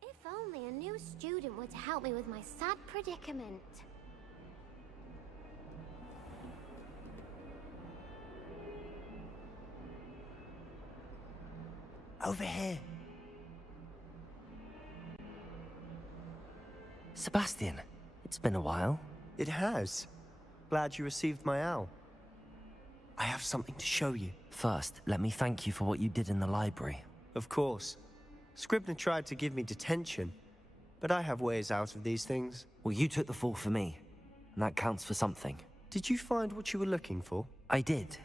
If only a new student would help me with my sad predicament. Over here. Sebastian, it's been a while. It has. Glad you received my owl. I have something to show you. First, let me thank you for what you did in the library. Of course. Scribner tried to give me detention, but I have ways out of these things. Well, you took the fall for me, and that counts for something. Did you find what you were looking for? I did,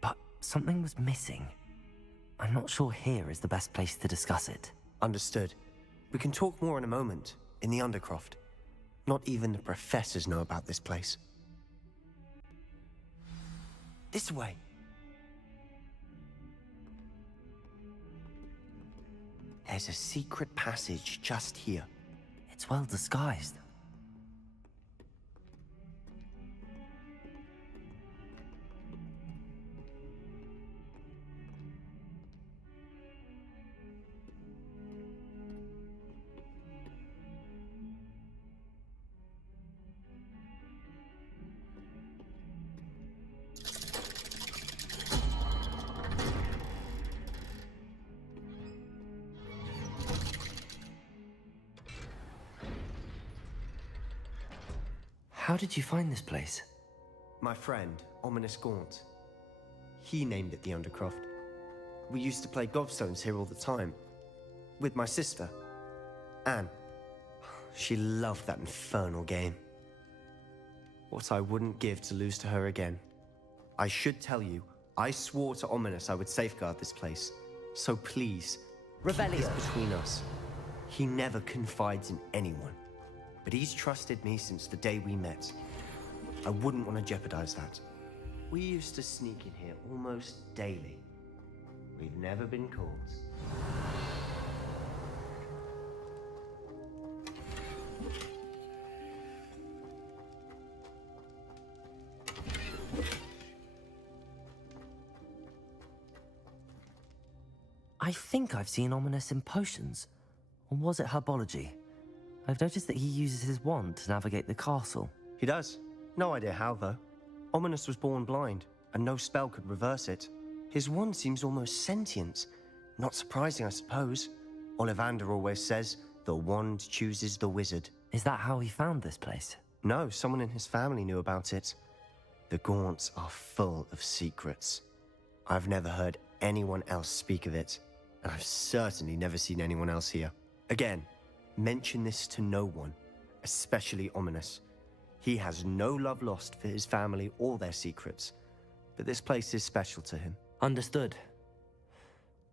but something was missing. I'm not sure here is the best place to discuss it. Understood. We can talk more in a moment, in the Undercroft. Not even the professors know about this place. This way. There's a secret passage just here. It's well disguised. How did you find this place? My friend, Ominous Gaunt. He named it the Undercroft. We used to play gobstones here all the time. With my sister, Anne. She loved that infernal game. What I wouldn't give to lose to her again. I should tell you, I swore to Ominous I would safeguard this place. So please, Revelio is between us. He never confides in anyone. But he's trusted me since the day we met. I wouldn't want to jeopardize that. We used to sneak in here almost daily. We've never been caught. I think I've seen Ominous in potions. Or was it herbology? I've noticed that he uses his wand to navigate the castle. He does. No idea how, though. Ominous was born blind, and no spell could reverse it. His wand seems almost sentient. Not surprising, I suppose. Ollivander always says, the wand chooses the wizard. Is that how he found this place? No, someone in his family knew about it. The Gaunts are full of secrets. I've never heard anyone else speak of it, and I've certainly never seen anyone else here. Again, mention this to no one, especially Ominous. He has no love lost for his family or their secrets, but this place is special to him. Understood.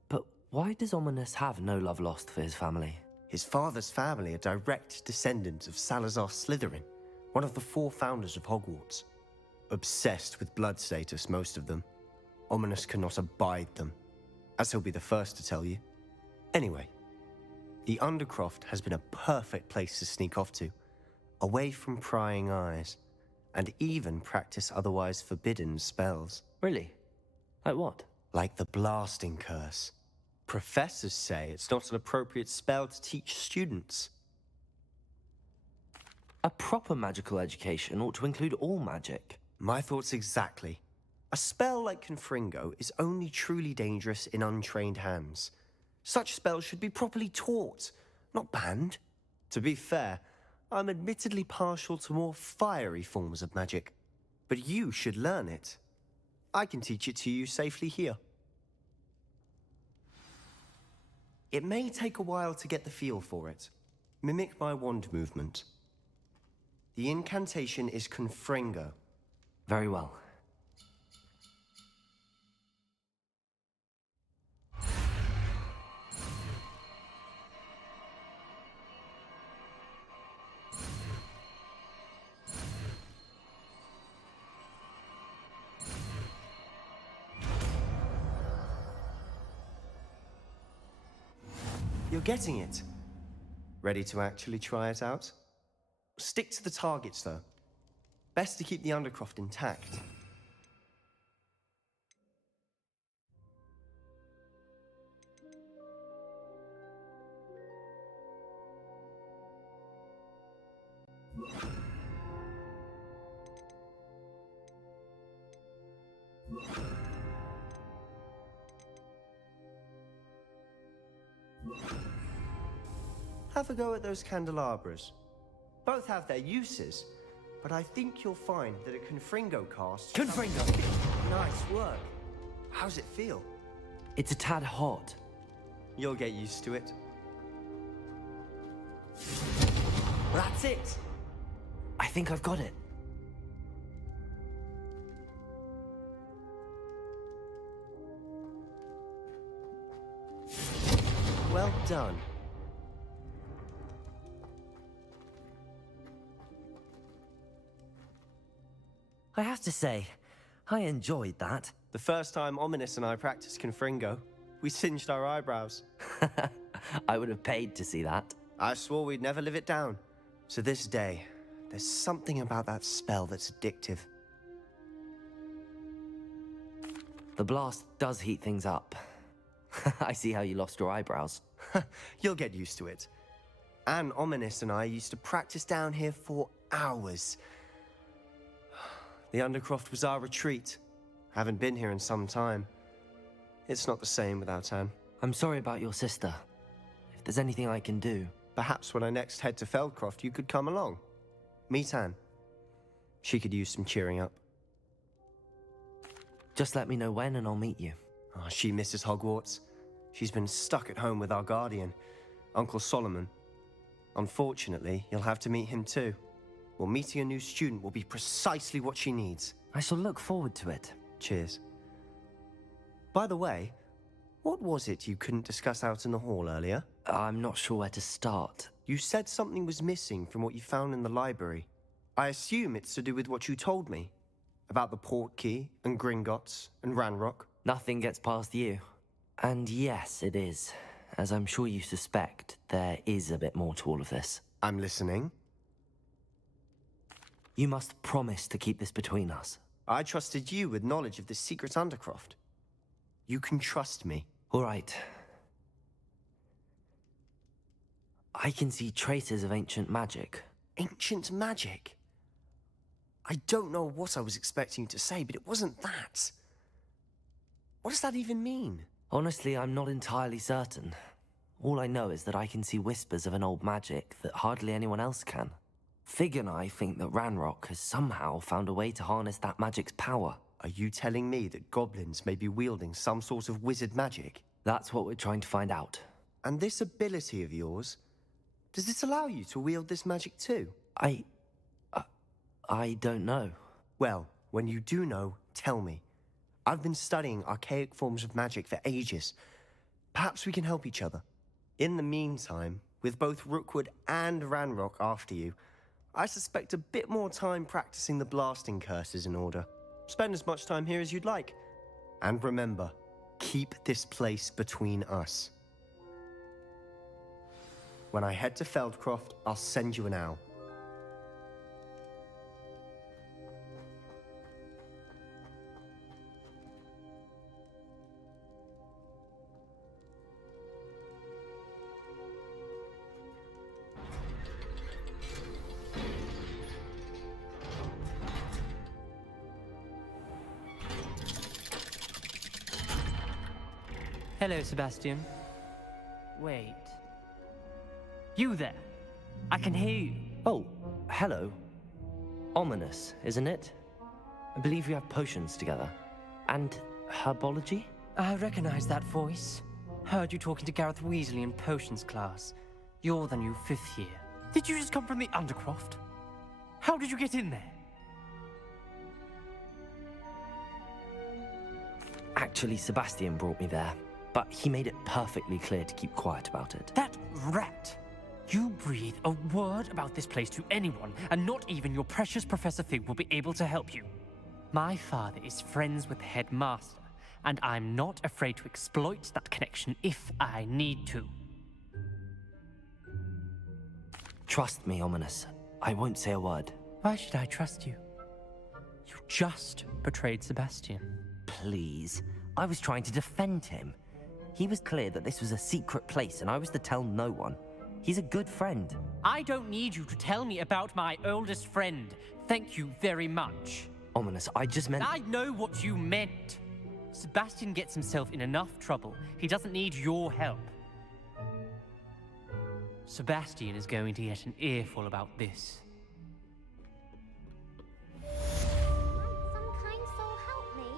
But why does Ominous have no love lost for his family? His father's family are direct descendants of Salazar Slytherin, one of the 4 founders of Hogwarts. Obsessed with blood status, most of them. Ominous cannot abide them, as he'll be the first to tell you. Anyway, the Undercroft has been a perfect place to sneak off to, away from prying eyes, and even practice otherwise forbidden spells. Really? Like what? Like the blasting curse. Professors say it's not an appropriate spell to teach students. A proper magical education ought to include all magic. My thoughts exactly. A spell like Confringo is only truly dangerous in untrained hands. Such spells should be properly taught, not banned. To be fair, I'm admittedly partial to more fiery forms of magic. But you should learn it. I can teach it to you safely here. It may take a while to get the feel for it. Mimic my wand movement. The incantation is Confringo. Very well. You're getting it. Ready to actually try it out? Stick to the targets, though. Best to keep the Undercroft intact. Have a go at those candelabras. Both have their uses, but I think you'll find that a Confringo cast... Confringo! Nice work. How's it feel? It's a tad hot. You'll get used to it. That's it! I think I've got it. Well done. I have to say, I enjoyed that. The first time Ominous and I practiced Confringo, we singed our eyebrows. I would have paid to see that. I swore we'd never live it down. To this day, there's something about that spell that's addictive. The blast does heat things up. I see how you lost your eyebrows. You'll get used to it. Anne, Ominous and I used to practice down here for hours. The Undercroft was our retreat. Haven't been here in some time. It's not the same without Anne. I'm sorry about your sister. If there's anything I can do... Perhaps when I next head to Feldcroft, you could come along. Meet Anne. She could use some cheering up. Just let me know when and I'll meet you. Oh, she misses Hogwarts. She's been stuck at home with our guardian, Uncle Solomon. Unfortunately, you'll have to meet him too. Well, meeting a new student will be precisely what she needs. I shall look forward to it. Cheers. By the way, what was it you couldn't discuss out in the hall earlier? I'm not sure where to start. You said something was missing from what you found in the library. I assume it's to do with what you told me. About the port key, and Gringotts, and Ranrock. Nothing gets past you. And yes, it is. As I'm sure you suspect, there is a bit more to all of this. I'm listening. You must promise to keep this between us. I trusted you with knowledge of the secret Undercroft. You can trust me. All right. I can see traces of ancient magic. Ancient magic? I don't know what I was expecting you to say, but it wasn't that. What does that even mean? Honestly, I'm not entirely certain. All I know is that I can see whispers of an old magic that hardly anyone else can. Fig and I think that Ranrock has somehow found a way to harness that magic's power. Are you telling me that goblins may be wielding some sort of wizard magic? That's what we're trying to find out. And this ability of yours, does it allow you to wield this magic too? I don't know. Well, when you do know, tell me. I've been studying archaic forms of magic for ages. Perhaps we can help each other. In the meantime, with both Rookwood and Ranrock after you, I suspect a bit more time practicing the blasting curse is in order. Spend as much time here as you'd like. And remember, keep this place between us. When I head to Feldcroft, I'll send you an owl. Hello, Sebastian. Wait. You there? I can hear you. Oh, hello. Ominous, isn't it? I believe you have potions together. And herbology? I recognize that voice. Heard you talking to Gareth Weasley in potions class. You're the new 5th year. Did you just come from the Undercroft? How did you get in there? Actually, Sebastian brought me there, but he made it perfectly clear to keep quiet about it. That rat! You breathe a word about this place to anyone, and not even your precious Professor Fig will be able to help you. My father is friends with the headmaster, and I'm not afraid to exploit that connection if I need to. Trust me, Ominous. I won't say a word. Why should I trust you? You just betrayed Sebastian. Please. I was trying to defend him. He was clear that this was a secret place, and I was to tell no one. He's a good friend. I don't need you to tell me about my oldest friend. Thank you very much. Ominous, I just meant... I know what you meant. Sebastian gets himself in enough trouble. He doesn't need your help. Sebastian is going to get an earful about this. Might some kind soul help me?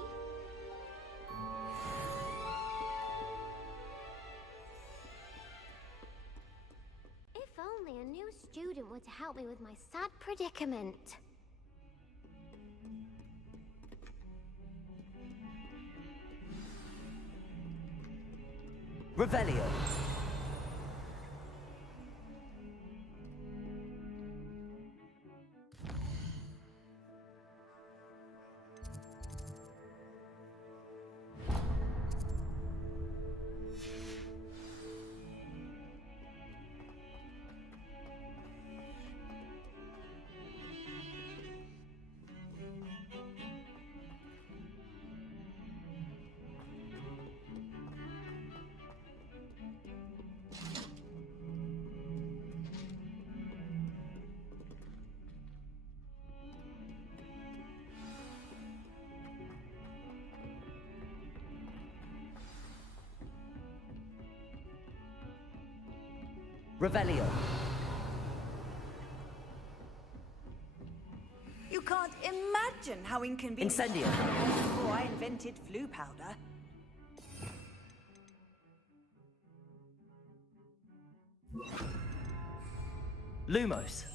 If only a new student were to help me with my sad predicament. Revelio. Revelio. You can't imagine how inconvenient. Incendio. Before I invented flu powder. Lumos.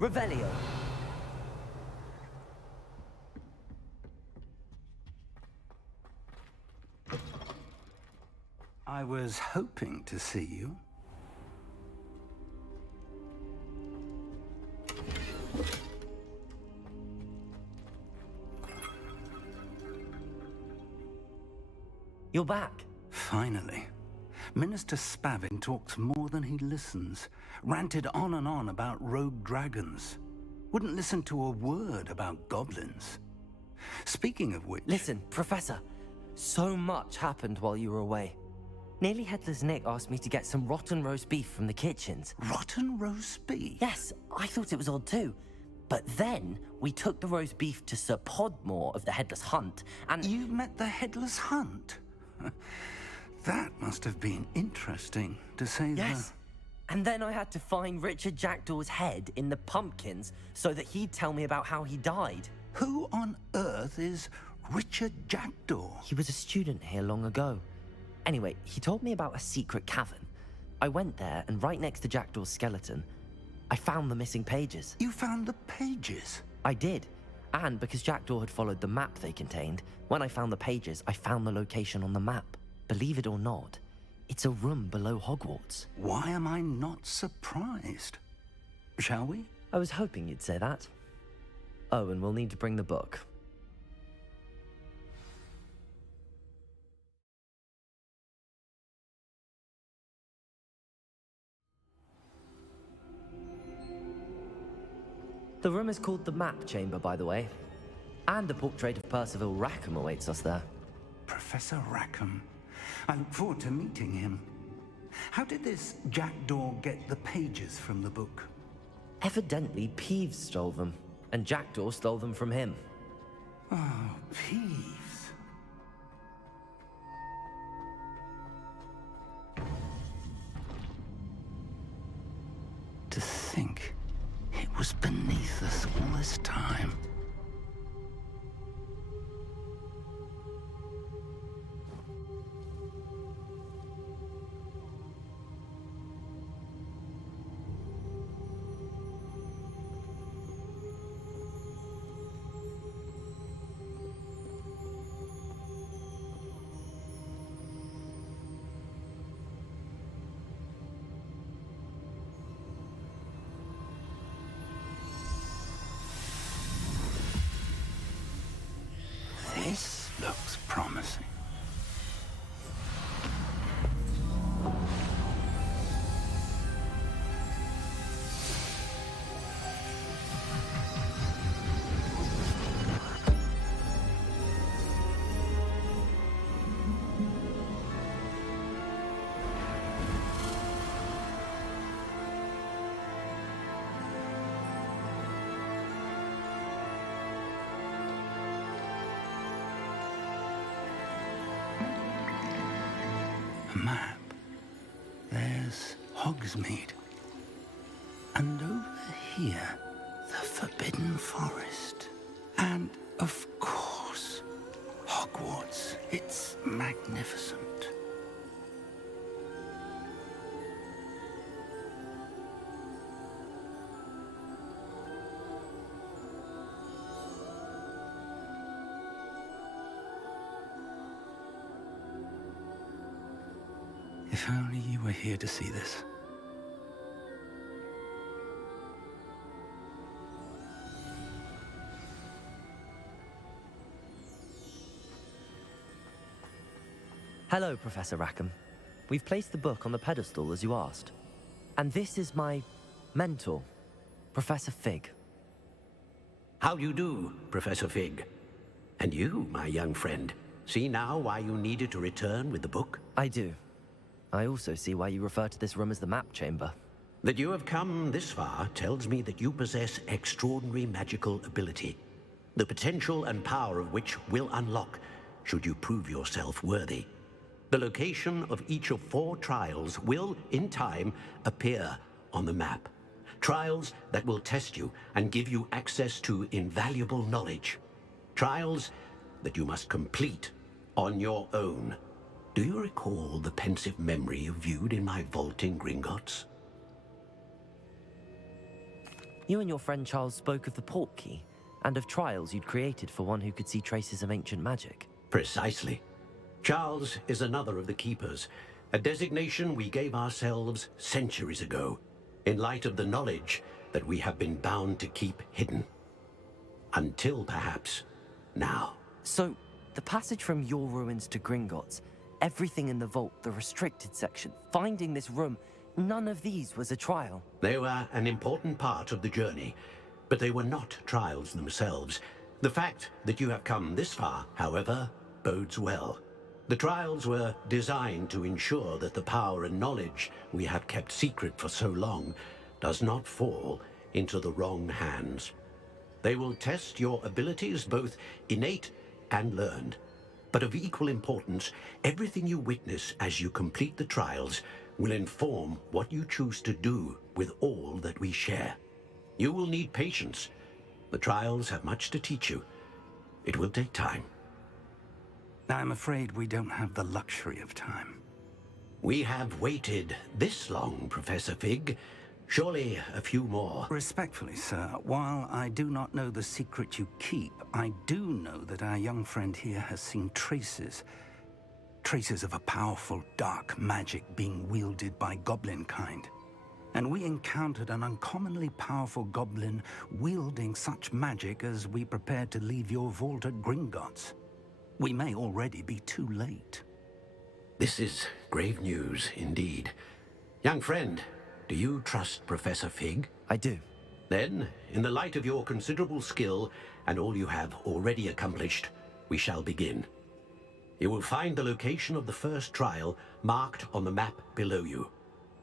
Revelio. I was hoping to see you. You're back. Finally. Minister Spavin talks more than he listens, ranted on and on about rogue dragons, wouldn't listen to a word about goblins. Speaking of which... Listen, Professor, so much happened while you were away. Nearly Headless Nick asked me to get some rotten roast beef from the kitchens. Rotten roast beef? Yes, I thought it was odd too. But then we took the roast beef to Sir Podmore of the Headless Hunt, and... You met the Headless Hunt? That must have been interesting, to say the... Yes. And then I had to find Richard Jackdaw's head in the pumpkins so that he'd tell me about how he died. Who on earth is Richard Jackdaw? He was a student here long ago. Anyway, he told me about a secret cavern. I went there, and right next to Jackdaw's skeleton, I found the missing pages. You found the pages? I did. And because Jackdaw had followed the map they contained, when I found the pages, I found the location on the map. Believe it or not, it's a room below Hogwarts. Why am I not surprised? Shall we? I was hoping you'd say that. Oh, and we'll need to bring the book. The room is called the Map Chamber, by the way. And a portrait of Percival Rackham awaits us there. Professor Rackham. I look forward to meeting him. How did this Jackdaw get the pages from the book? Evidently, Peeves stole them, and Jackdaw stole them from him. Oh, Peeves. To think it was beneath us all this time. This looks promising. Map. There's Hogsmeade. And over here, the Forbidden Forest. And, of course, Hogwarts. It's magnificent. If only you were here to see this. Hello, Professor Rackham. We've placed the book on the pedestal as you asked. And this is my mentor, Professor Fig. How do you do, Professor Fig? And you, my young friend, see now why you needed to return with the book? I do. I also see why you refer to this room as the Map Chamber. That you have come this far tells me that you possess extraordinary magical ability, the potential and power of which will unlock should you prove yourself worthy. The location of each of 4 trials will, in time, appear on the map. Trials that will test you and give you access to invaluable knowledge. Trials that you must complete on your own. Do you recall the pensive memory you viewed in my vault in Gringotts? You and your friend Charles spoke of the Portkey, and of trials you'd created for one who could see traces of ancient magic. Precisely. Charles is another of the Keepers, a designation we gave ourselves centuries ago, in light of the knowledge that we have been bound to keep hidden. Until, perhaps, now. So, the passage from your ruins to Gringotts, Everything in the vault, the restricted section, finding this room, none of these was a trial. They were an important part of the journey, but they were not trials themselves. The fact that you have come this far, however, bodes well. The trials were designed to ensure that the power and knowledge we have kept secret for so long does not fall into the wrong hands. They will test your abilities, both innate and learned. But of equal importance, everything you witness as you complete the trials will inform what you choose to do with all that we share. You will need patience. The trials have much to teach you. It will take time. I'm afraid we don't have the luxury of time. We have waited this long, Professor Fig. Surely a few more. Respectfully, sir, while I do not know the secret you keep, I do know that our young friend here has seen traces of a powerful dark magic being wielded by goblin kind. And we encountered an uncommonly powerful goblin wielding such magic as we prepared to leave your vault at Gringotts. We may already be too late. This is grave news indeed. Young friend, do you trust Professor Fig? I do. Then, in the light of your considerable skill and all you have already accomplished, we shall begin. You will find the location of the first trial marked on the map below you.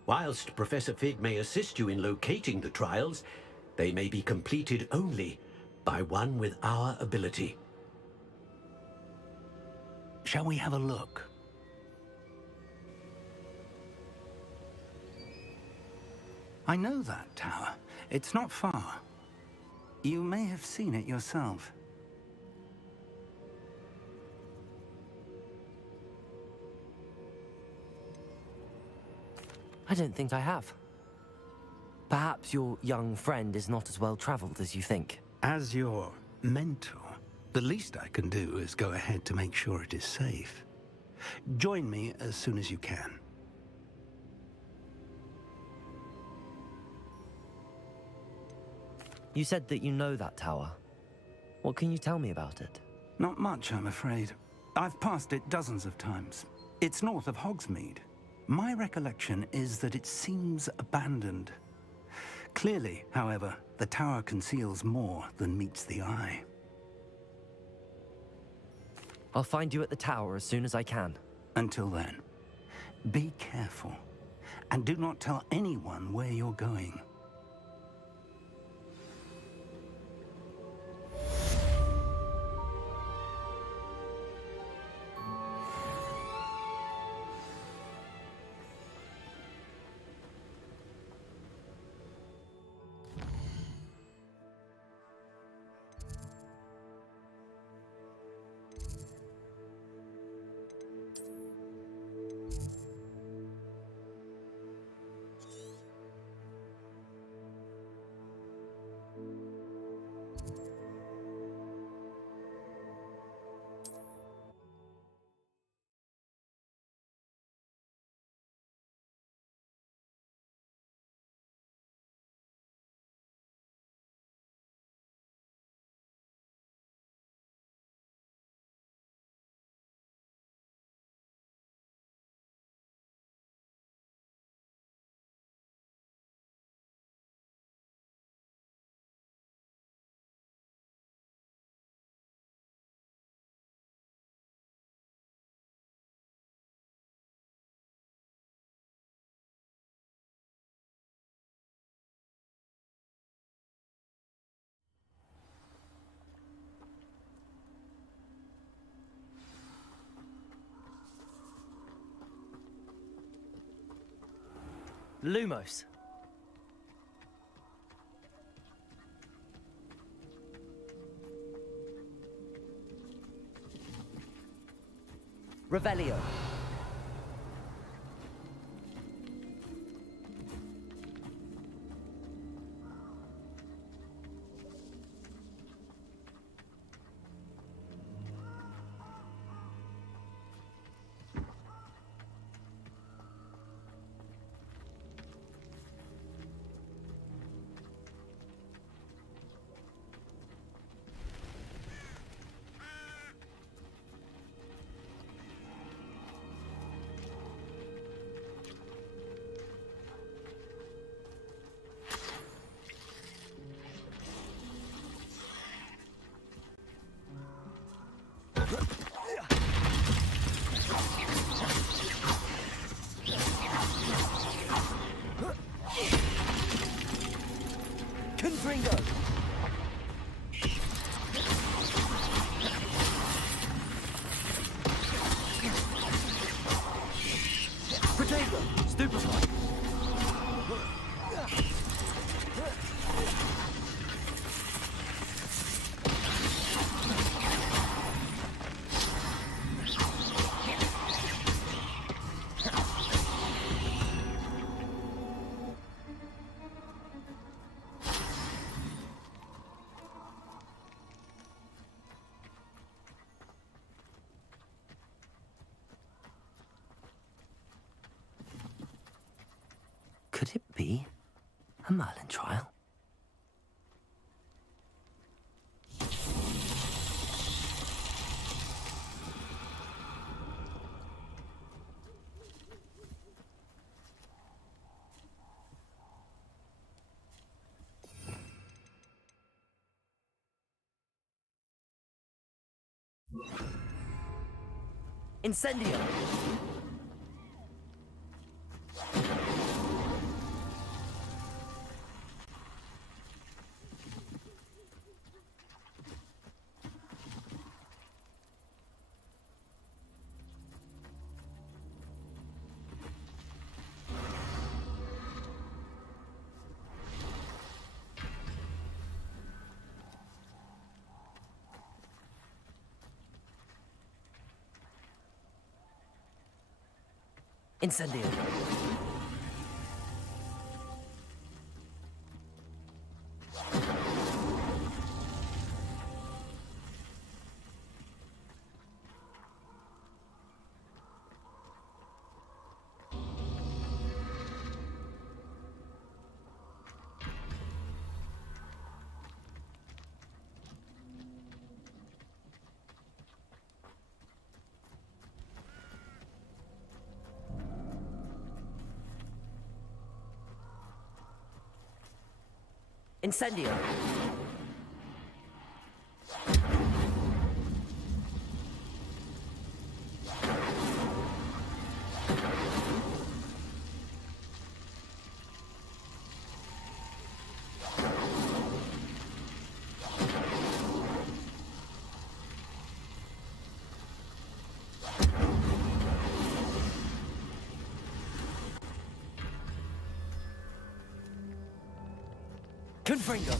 Whilst Professor Fig may assist you in locating the trials, they may be completed only by one with our ability. Shall we have a look? I know that tower. It's not far. You may have seen it yourself. I don't think I have. Perhaps your young friend is not as well traveled as you think. As your mentor, the least I can do is go ahead to make sure it is safe. Join me as soon as you can. You said that you know that tower. What can you tell me about it? Not much, I'm afraid. I've passed it dozens of times. It's north of Hogsmeade. My recollection is that it seems abandoned. Clearly, however, the tower conceals more than meets the eye. I'll find you at the tower as soon as I can. Until then, be careful, and do not tell anyone where you're going. Lumos. Revelio. Could it be a Merlin trial? Incendio! Incendio! Incendio! Confringo!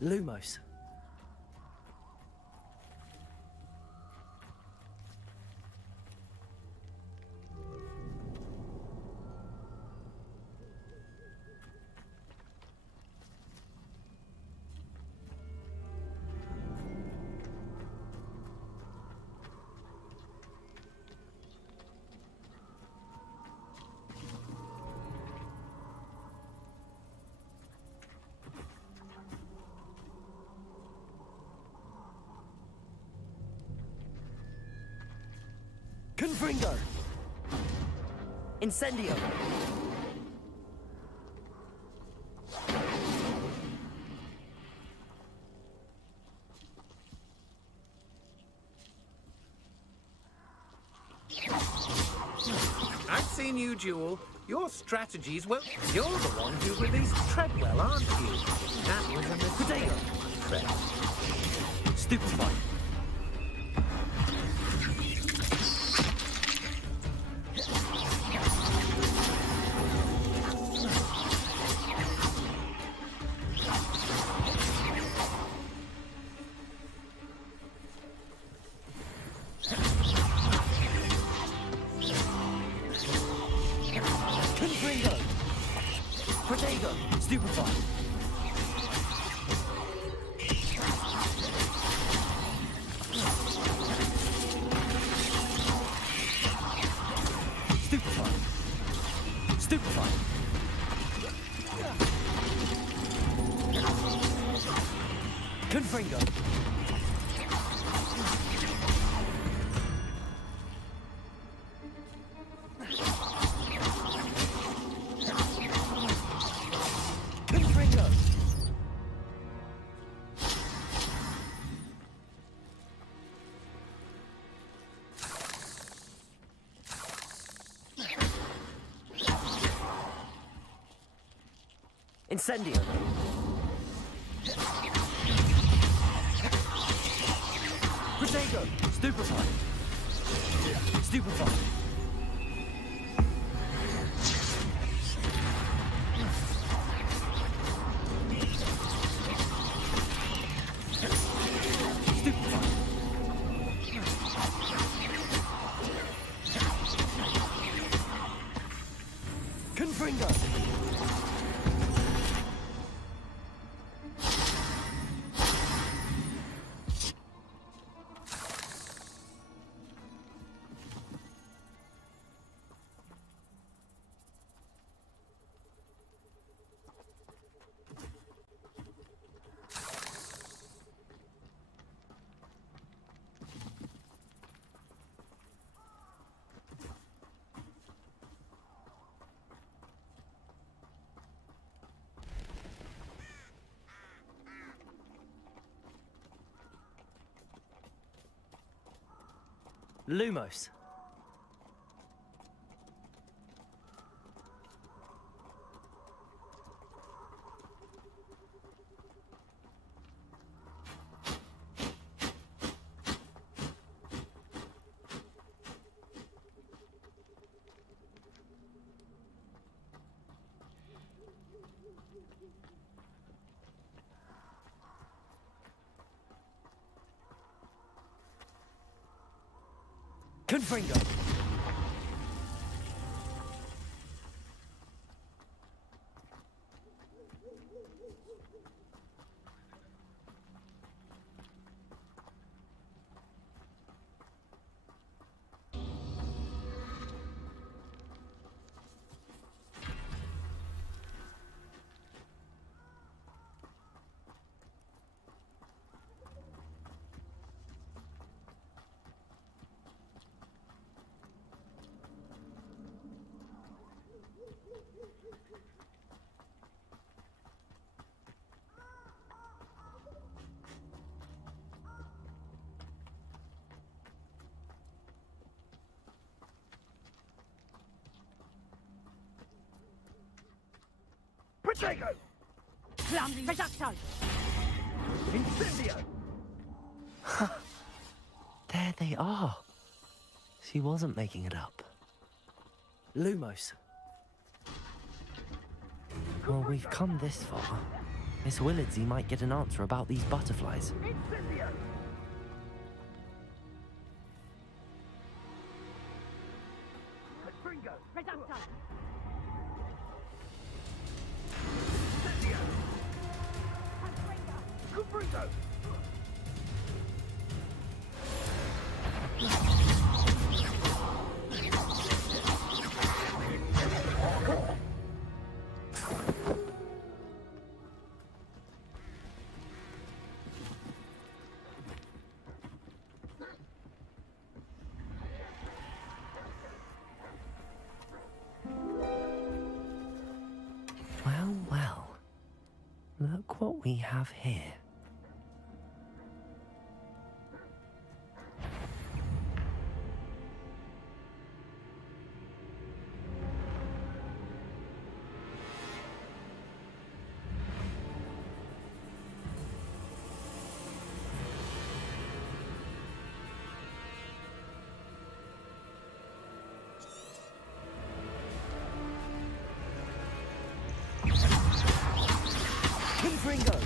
Lumos. Confringo! Incendio! I've seen you duel. Your strategies, well, you're the one who released Treadwell, aren't you? That was a mistake. Stupefy! Confringo! Confringo! Incendio! Protego! Stupefy! Stupefy! Confringo! Lumos. Confringo! Protego! Flam reducto! Incendio! There they are. She wasn't making it up. Lumos. Well, we've come this far. Miss Willardsy might get an answer about these butterflies. Incendio! Confringo! Reducto! Confringo! Well, well. Look what we have here. Confringo!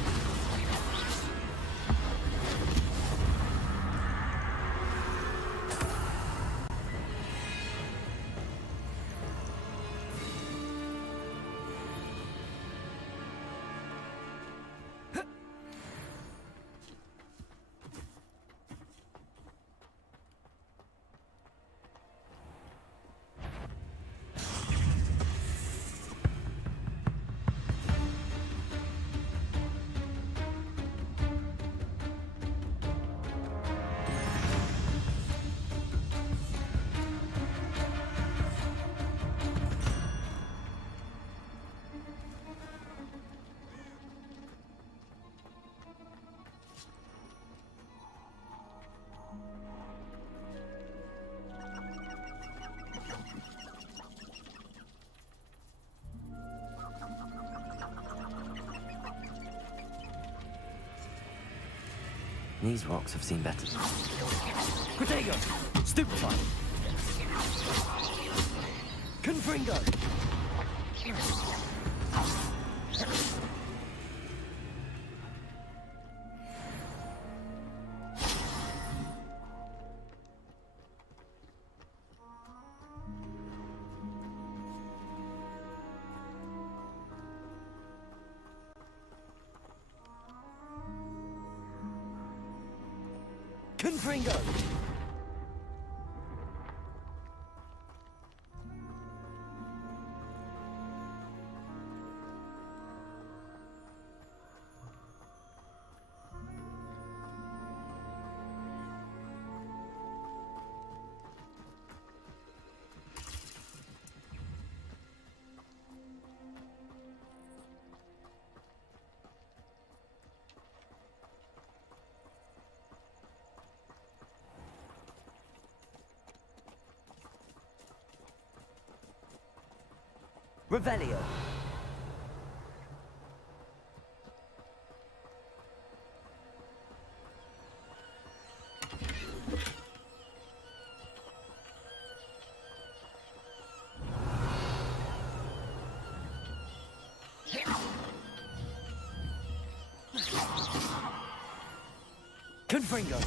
These rocks have seen better. Protego! Stupefy! Confringo! Confringo! Revelio. Confringo.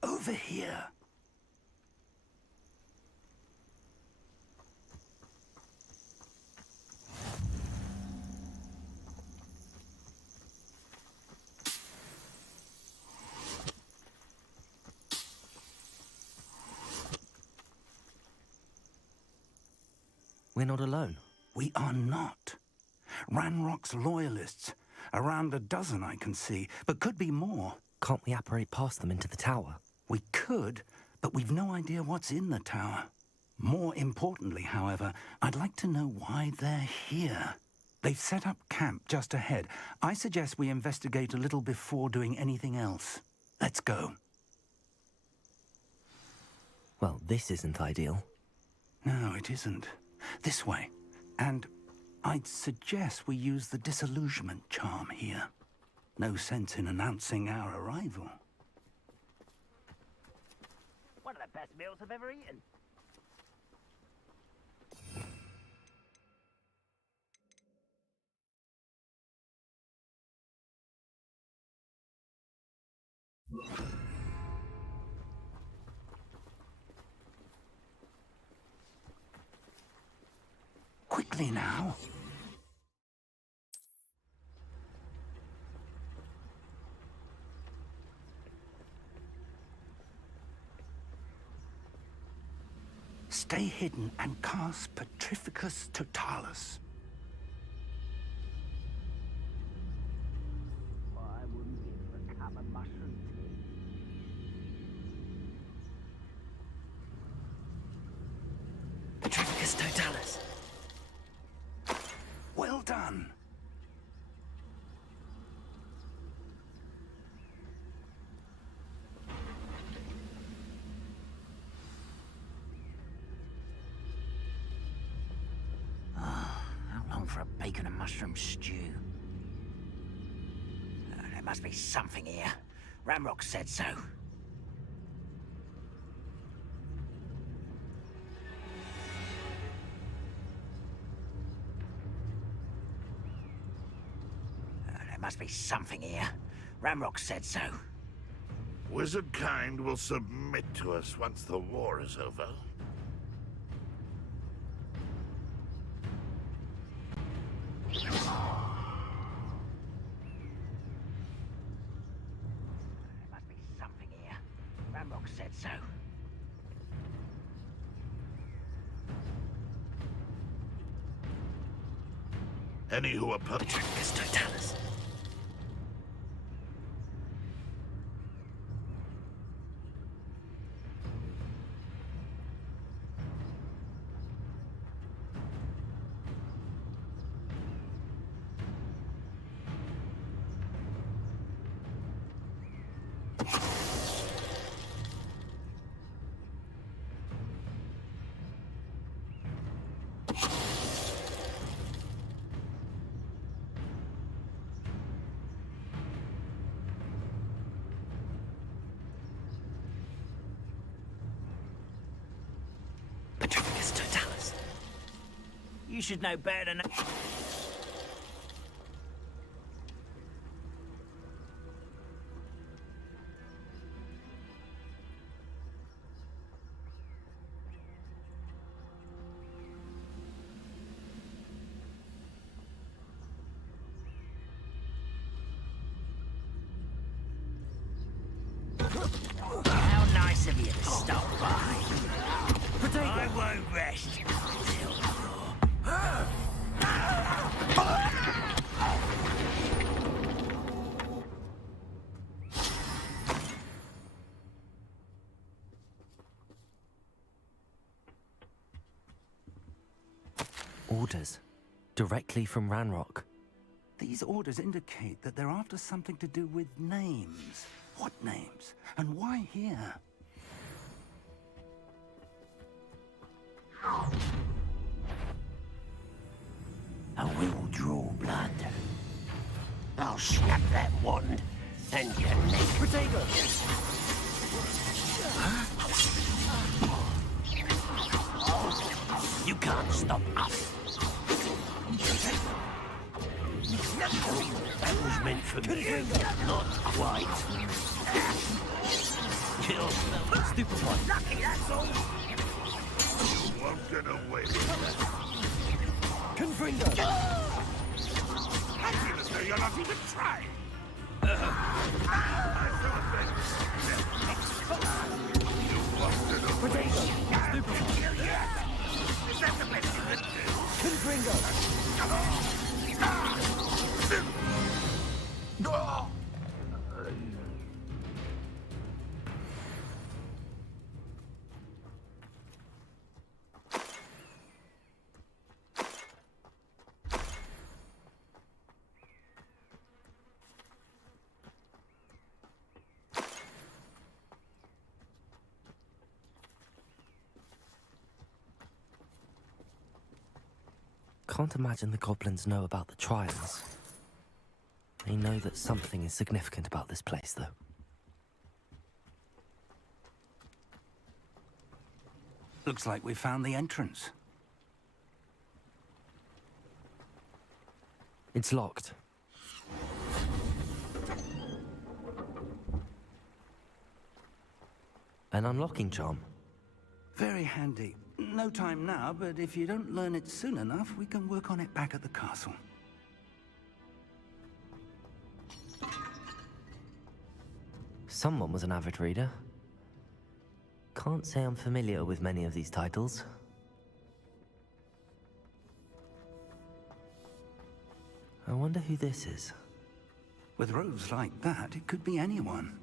Over here. We're not alone. We are not. Ranrock's loyalists. Around a dozen I can see, but could be more. Can't we apparate past them into the tower? We could, but we've no idea what's in the tower. More importantly, however, I'd like to know why they're here. They've set up camp just ahead. I suggest we investigate a little before doing anything else. Let's go. Well, this isn't ideal. No, it isn't. This way. And I'd suggest we use the disillusionment charm here. No sense in announcing our arrival. One of the best meals I've ever eaten. Quickly now. Stay hidden and cast Petrificus Totalis. Well, I wouldn't give a cup of mushroom tea. Petrificus Petrificus Totalis. Well done. How long for a bacon and mushroom stew? There must be something here. Ramrock said so. There must be something here. Ramrock said so. Wizard kind will submit to us once the war is over. There must be something here. Ramrock said so. Any who oppose... Petrificus Totalis. Petrificus Totalis. You should know better than... How nice of you to stop by. I won't rest till Orders. Directly from Ranrock. These orders indicate that they're after something to do with names. What names? And why here? I will draw blood. I'll snap that wand, and your neck. Potato! You can't stop us. That was meant for me. Not quite. Kill. Stupid one. lucky, that's all. You won't get away with that. Confringo! I feel as though you're not even trying. I feel a bit. You won't get away. Potato! Stupid one. Is that the best you can do? Confringo! Can't imagine the goblins know about the trials. They know that something is significant about this place, though. Looks like we found the entrance. It's locked. An unlocking charm. Very handy. No time now, but if you don't learn it soon enough, we can work on it back at the castle. Someone was an avid reader. Can't say I'm familiar with many of these titles. I wonder who this is. With robes like that, it could be anyone.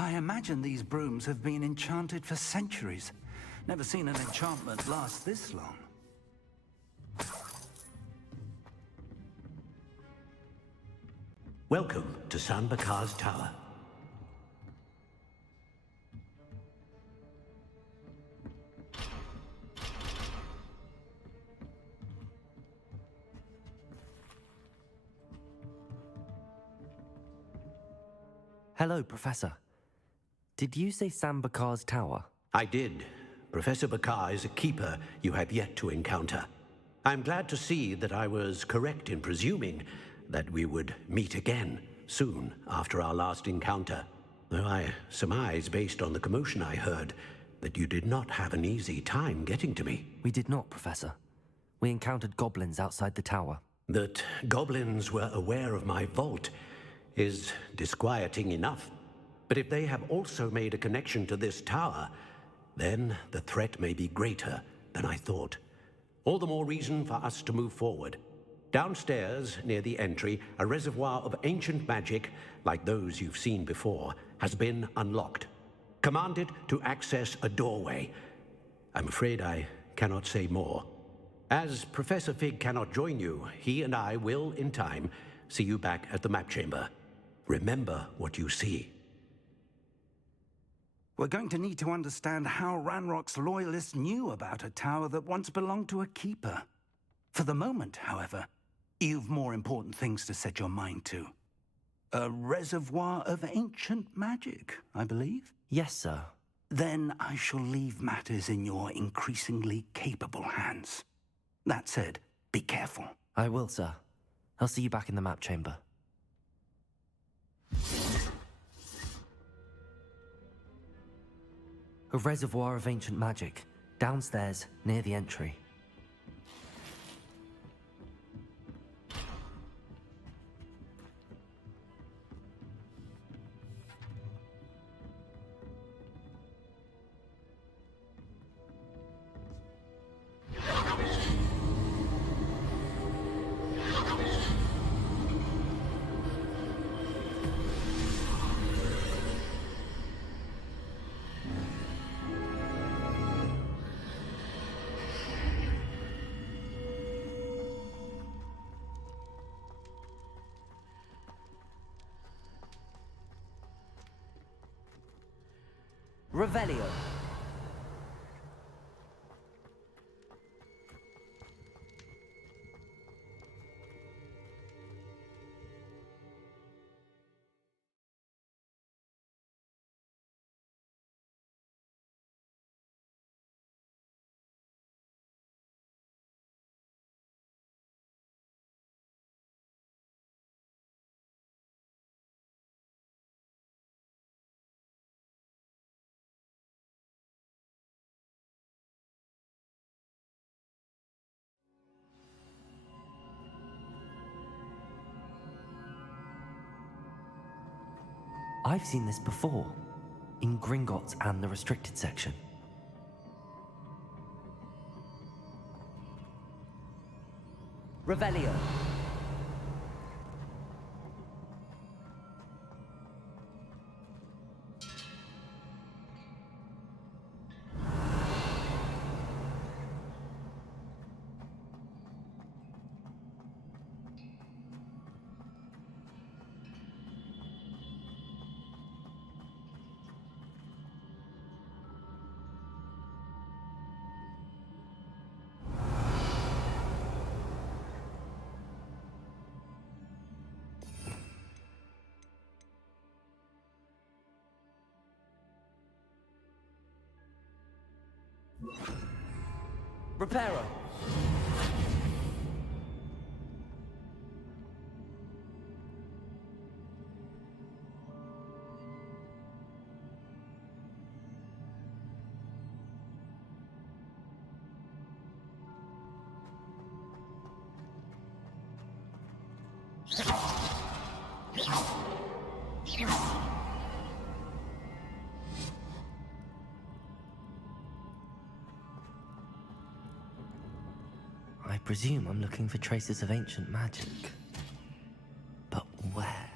I imagine these brooms have been enchanted for centuries. Never seen an enchantment last this long. Welcome to San Bakar's Tower. Hello, Professor. Did you say Sam Bakar's tower? I did. Professor Bakar is a keeper you have yet to encounter. I'm glad to see that I was correct in presuming that we would meet again soon after our last encounter. Though I surmise, based on the commotion I heard, that you did not have an easy time getting to me. We did not, Professor. We encountered goblins outside the tower. That goblins were aware of my vault is disquieting enough. But if they have also made a connection to this tower, then the threat may be greater than I thought. All the more reason for us to move forward. Downstairs, near the entry, a reservoir of ancient magic, like those you've seen before, has been unlocked. Commanded to access a doorway. I'm afraid I cannot say more. As Professor Fig cannot join you, he and I will, in time, see you back at the map chamber. Remember what you see. We're going to need to understand how Ranrock's loyalists knew about a tower that once belonged to a keeper. For the moment, however, you've more important things to set your mind to. A reservoir of ancient magic, I believe? Yes, sir. Then I shall leave matters in your increasingly capable hands. That said, be careful. I will, sir. I'll see you back in the map chamber. A reservoir of ancient magic, downstairs, near the entry. Revelio. I've seen this before, in Gringotts and the restricted section. Revelio. Reparo. I presume I'm looking for traces of ancient magic. But where?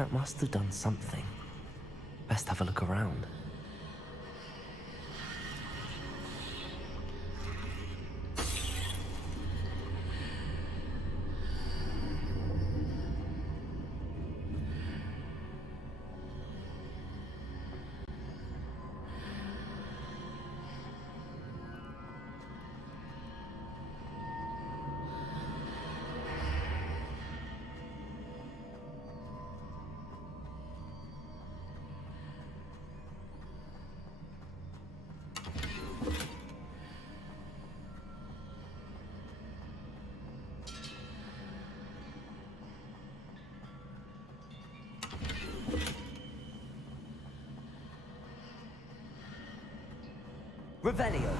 That must have done something. Best have a look around. Revelio.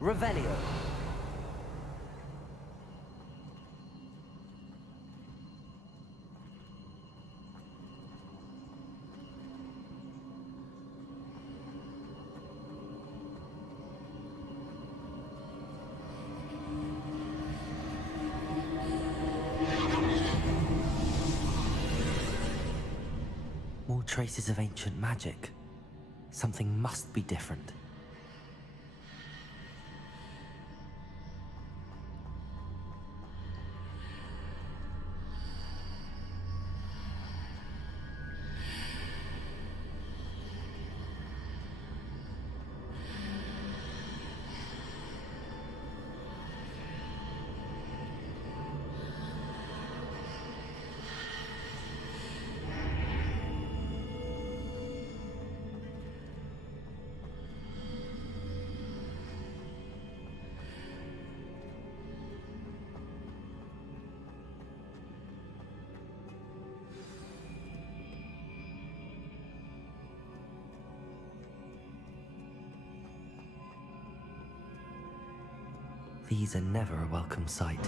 Revelio. More traces of ancient magic. Something must be different. These are never a welcome sight.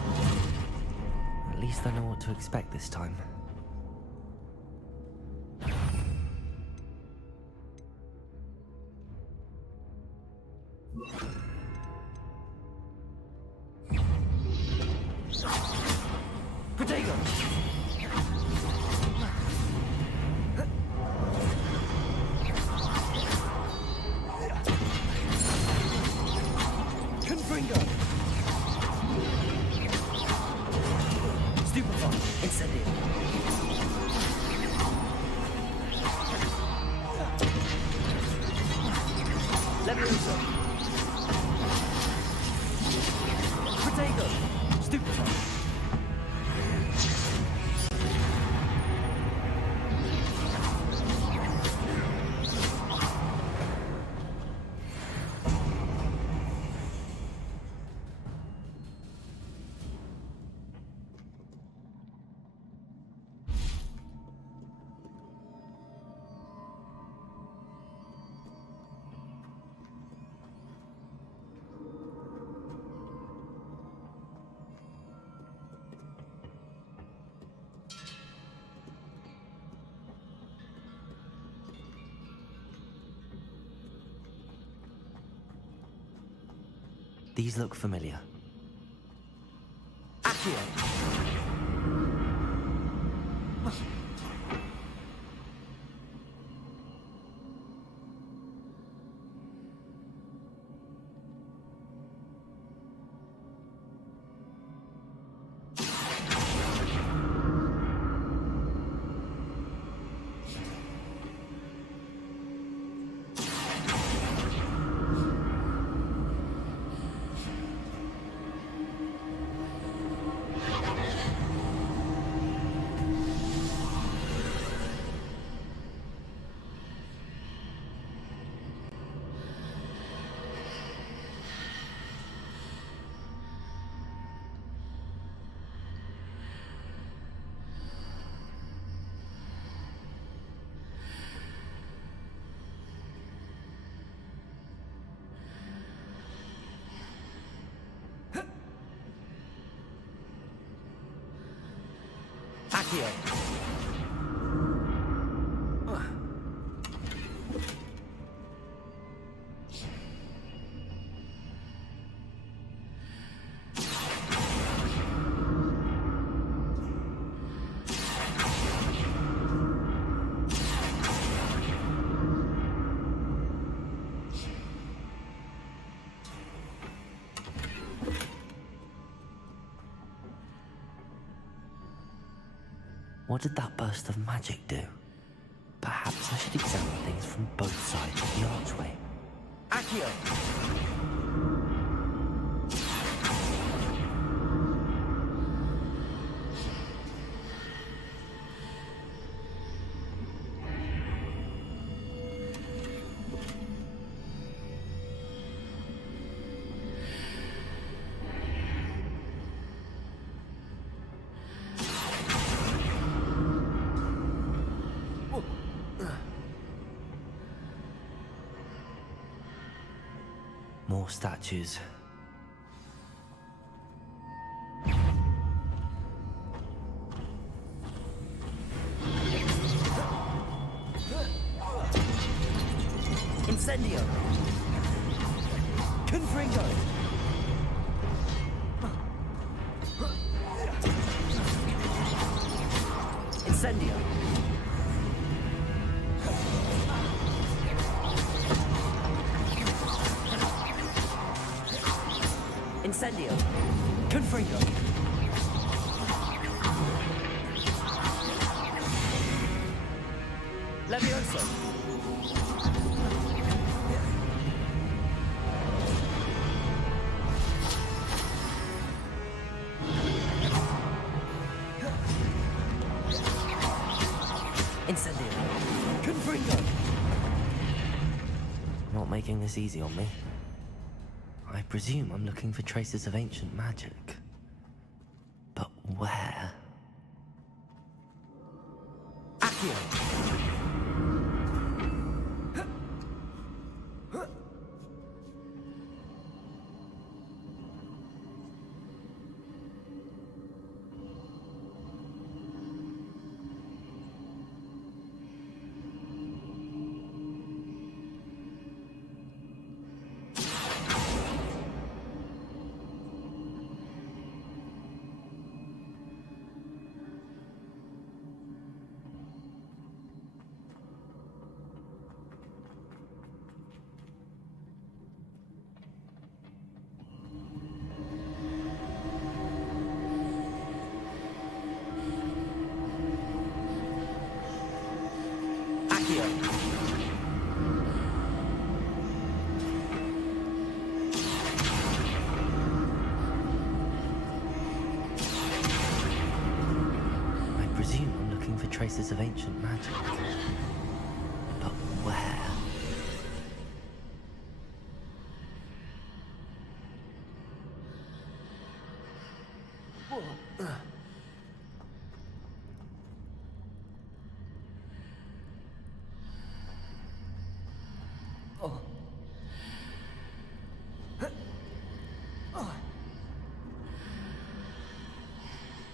At least I know what to expect this time. Protego! Confringo! Stupefy! Incendio! Levioso! Protego! Stupefy! These look familiar. Accio! Accio. What did that burst of magic do? Perhaps I should examine things from both sides of the archway. Accio! More statues. Incendio! Confringo! Incendio! Incendio! Confringo! Levioso! Incendio! Confringo! Not making this easy on me. I presume I'm looking for traces of ancient magic. But where? Accio! I presume I'm looking for traces of ancient magic. But where?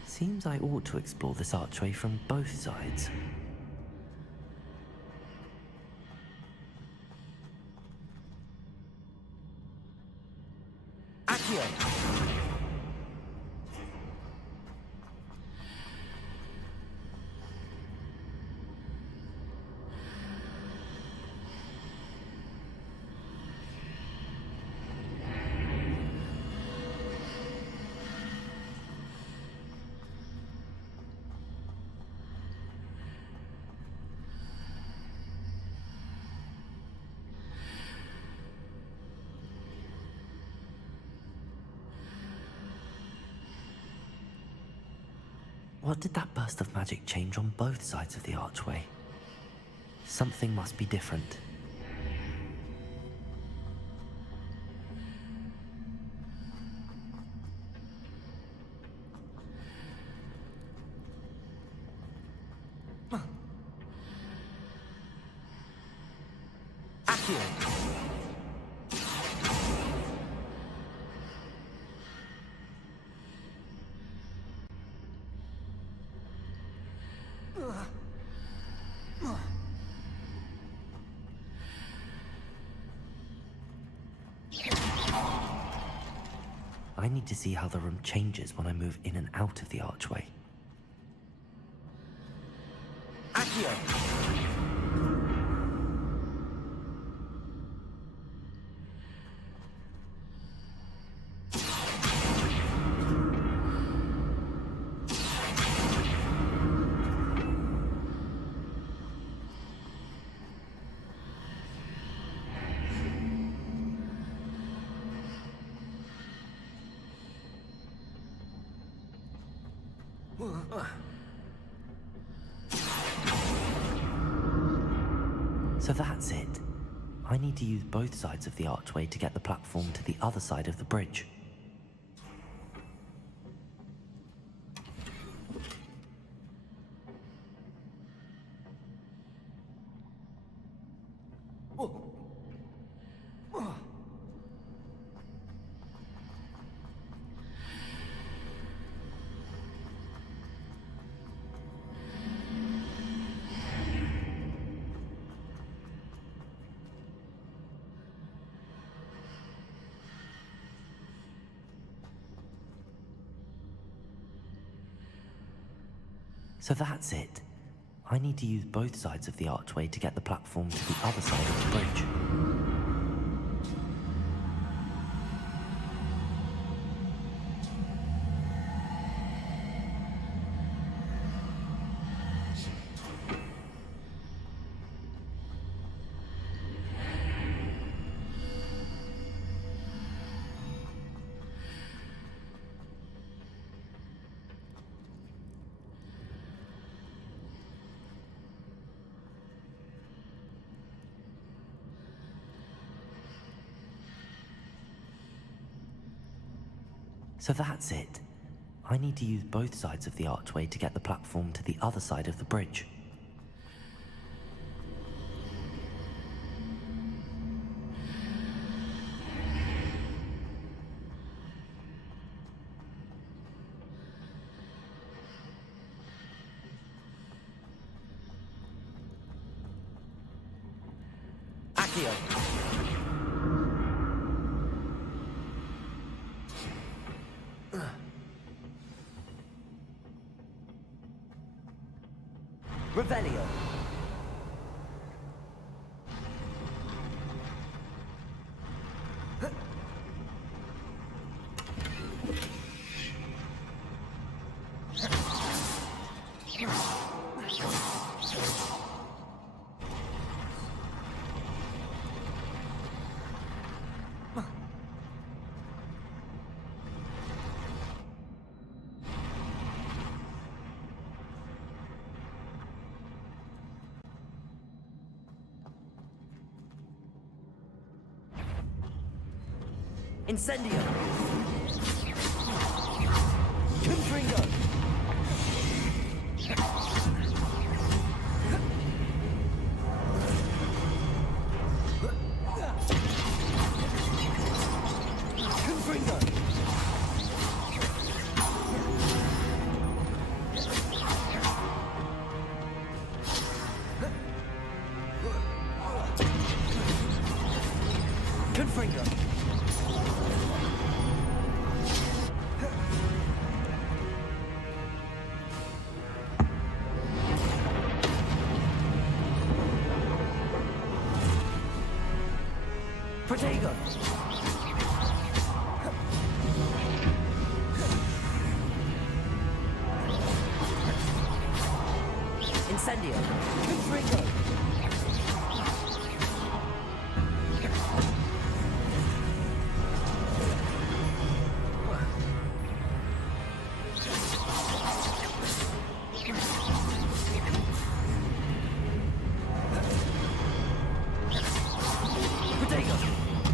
Seems I ought to explore this archway from both sides. Accio! What did that burst of magic change on both sides of the archway? Something must be different. Accio! I need to see how the room changes when I move in and out of the archway. Accio! So that's it. I need to use both sides of the archway to get the platform to the other side of the bridge. So that's it. I need to use both sides of the archway to get the platform to the other side of the bridge. So that's it. I need to use both sides of the archway to get the platform to the other side of the bridge. Accio! Revelio. Incendio! Confringo! Confringo! Confringo! Protego! Incendio! Confringo!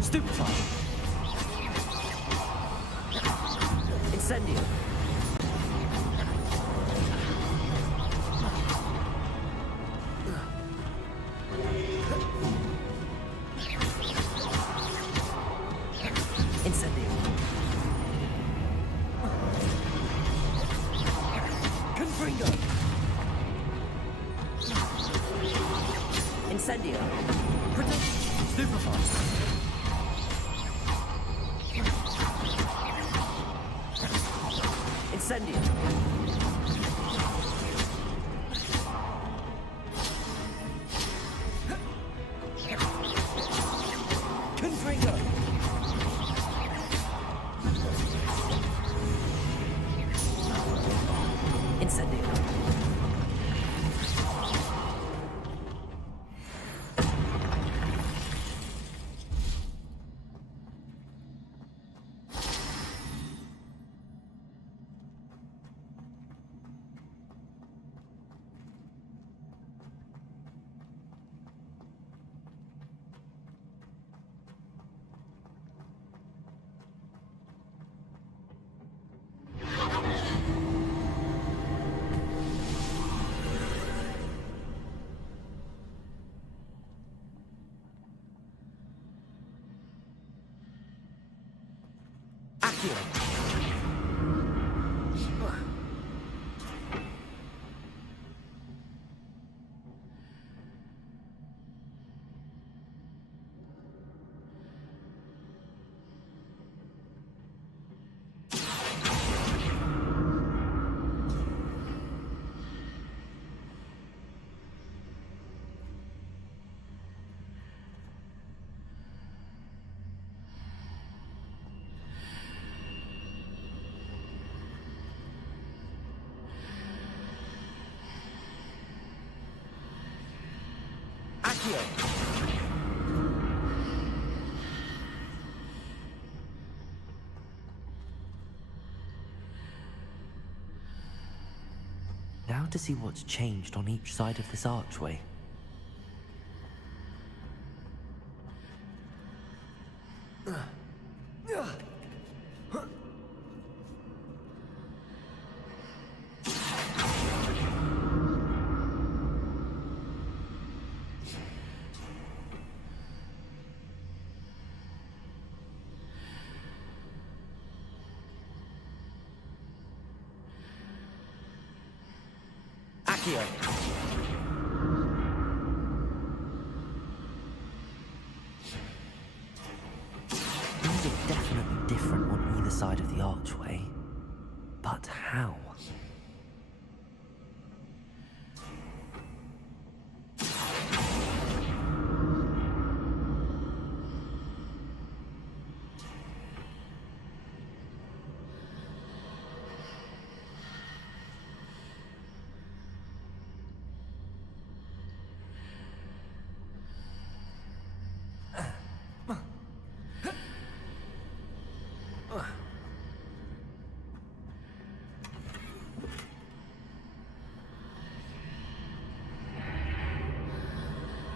Stupefy! Incendio! Incendio! Confringo! Incendio. Protect. Stupefy. Incendio. Confringo. Incendio. Accio. Now to see what's changed on each side of this archway. Accio. Things are definitely different on either side of the archway. But how?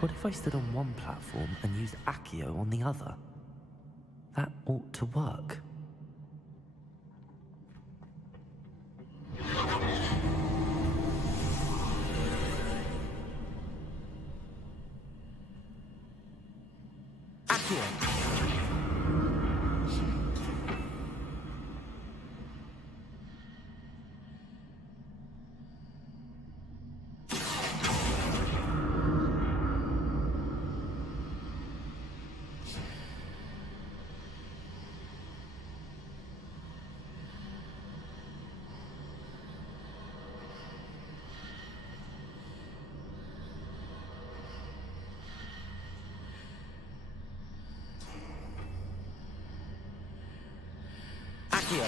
What if I stood on one platform and used Accio on the other? That ought to work. Accio! Accio.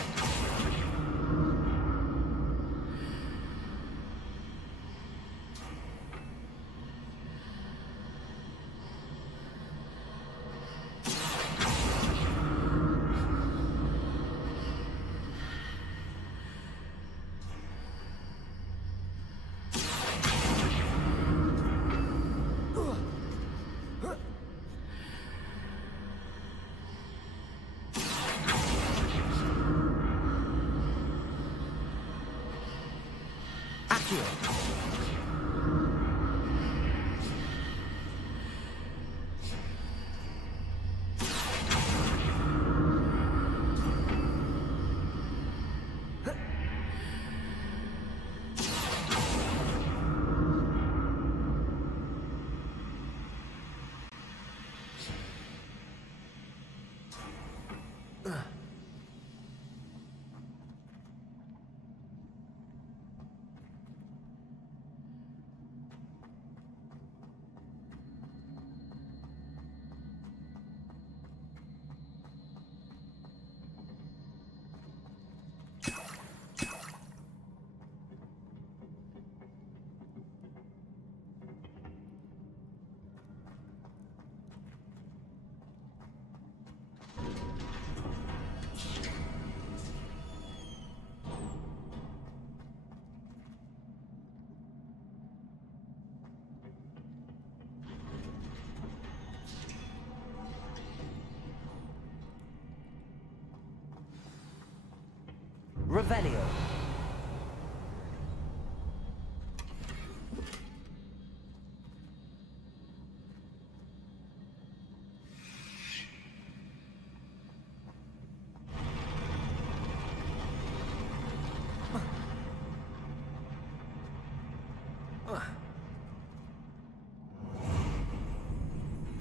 Revelio.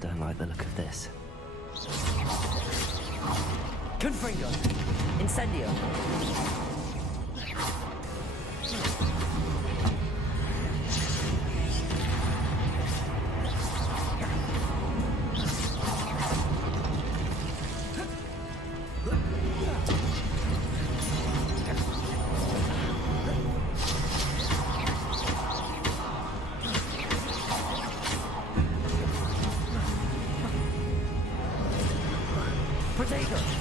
Don't like the look of this. Confringo! Incendio! Protego!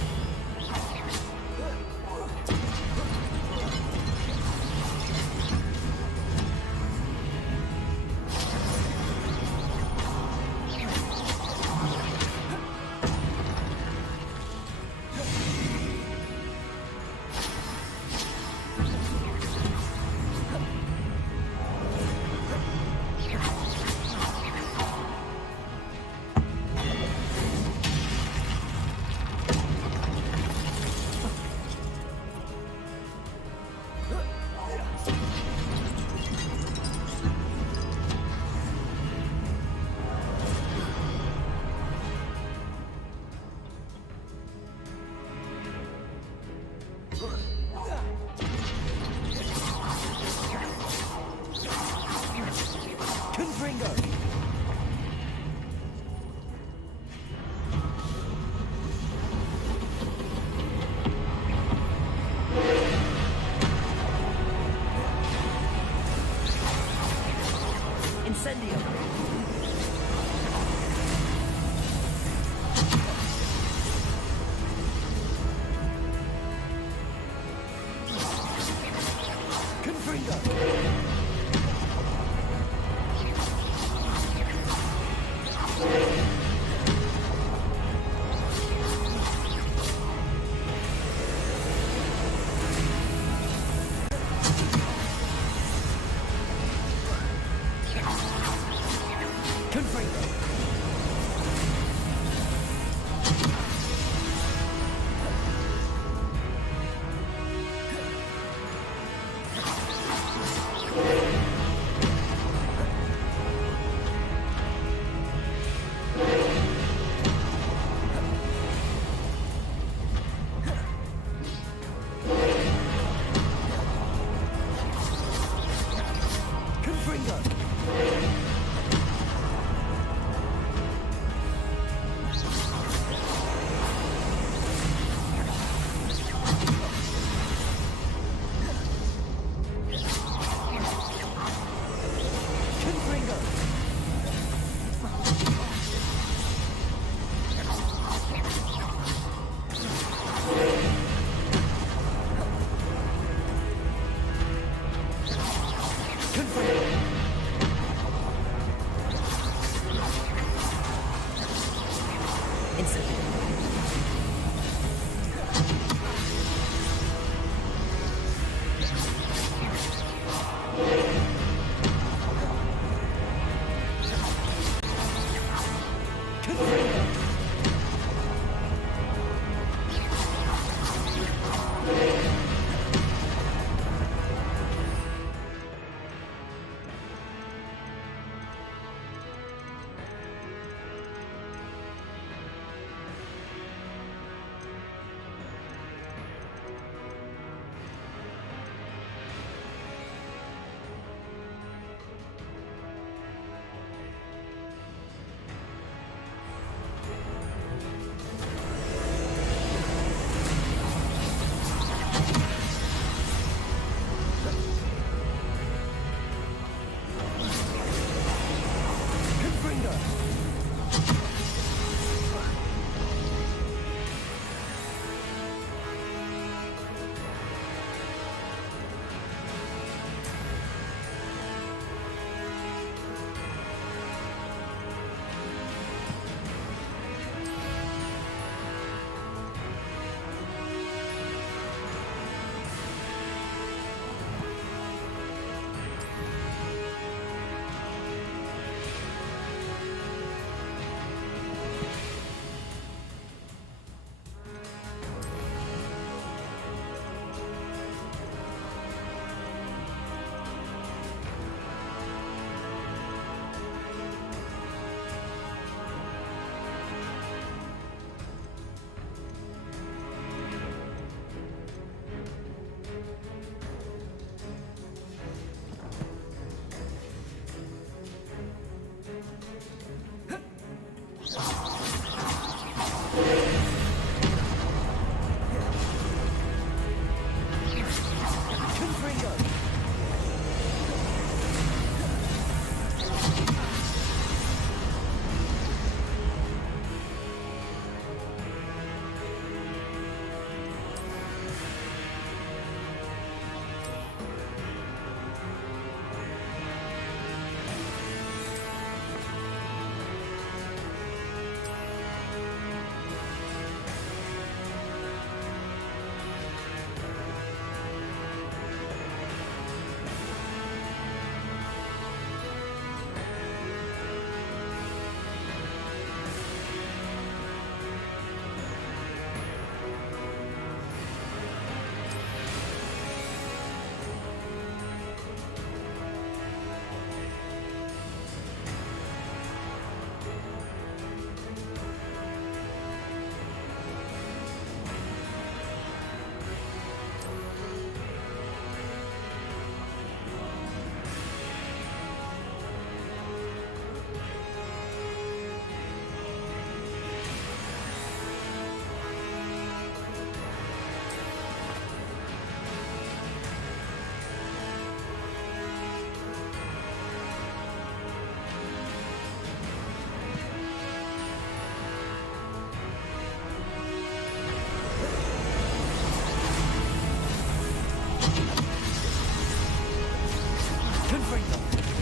Confringo.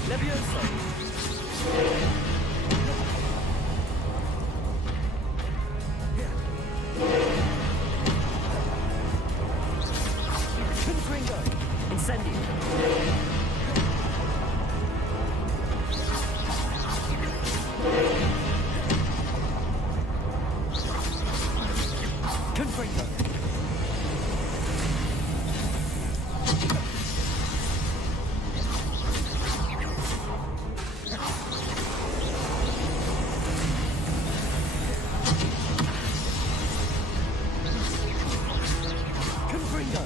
Levioso. Confringo. Incendio. Confringo. Confringo.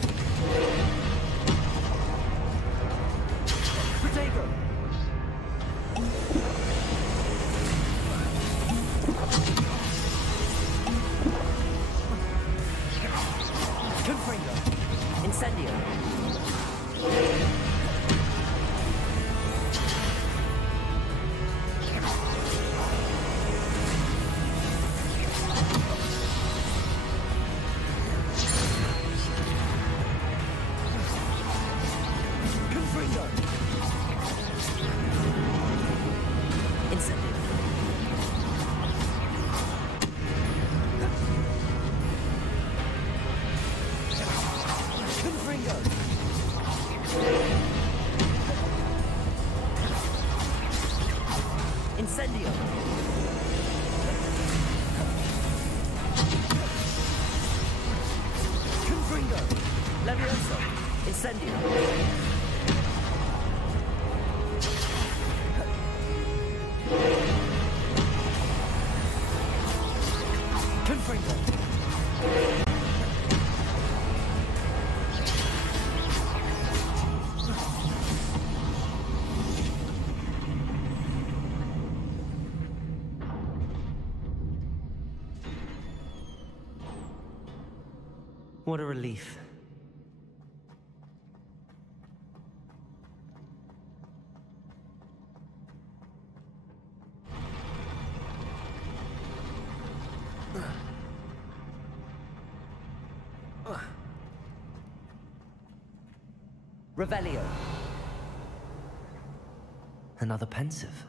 Protego. Confringo. Incendio. Confringo. Incendio. Confringo. Incendio. Confringo. Levioso. Incendio. Confringo. What a relief. Revelio. Another pensive.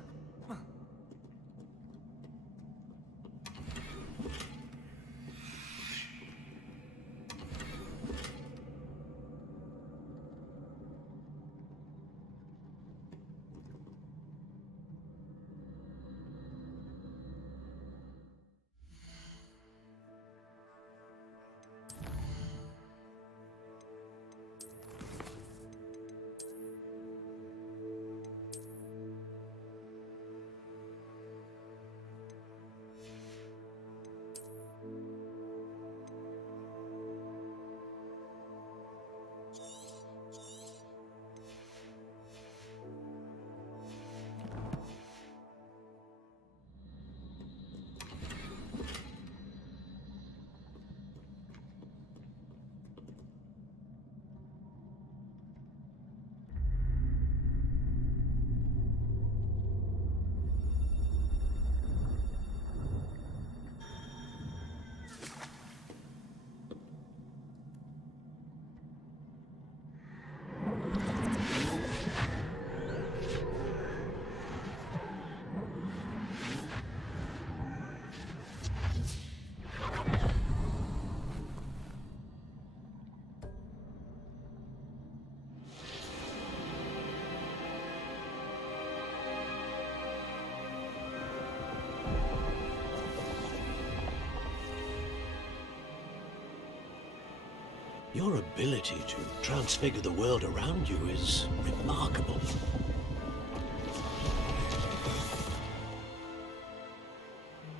Your ability to transfigure the world around you is remarkable.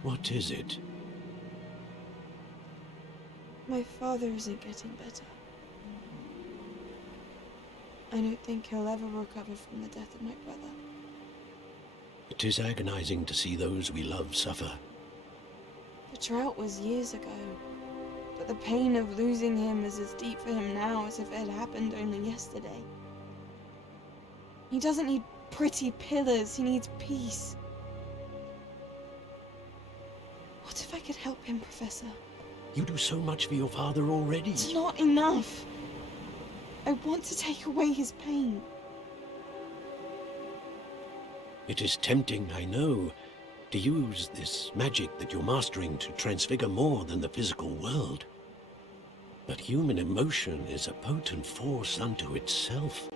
What is it? My father isn't getting better. I don't think he'll ever recover from the death of my brother. It is agonizing to see those we love suffer. The drought was years ago, but the pain of losing him is as deep for him now as if it had happened only yesterday. He doesn't need pretty pillars, he needs peace. What if I could help him, Professor? You do so much for your father already. It's not enough. I want to take away his pain. It is tempting, I know, to use this magic that you're mastering to transfigure more than the physical world. But human emotion is a potent force unto itself.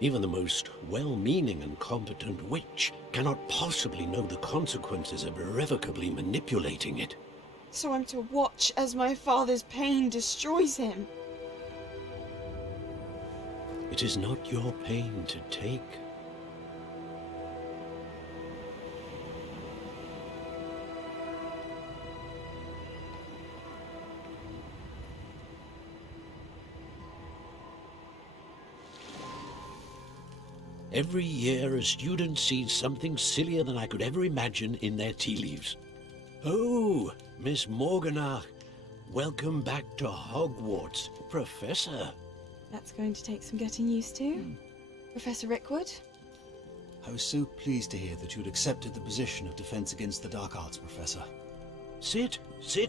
Even the most well-meaning and competent witch cannot possibly know the consequences of irrevocably manipulating it. So I'm to watch as my father's pain destroys him. It is not your pain to take. Every year, a student sees something sillier than I could ever imagine in their tea leaves. Oh, Miss Morganach, welcome back to Hogwarts, Professor. That's going to take some getting used to. Professor Rickwood? I was so pleased to hear that you'd accepted the position of Defense Against the Dark Arts, Professor. Sit,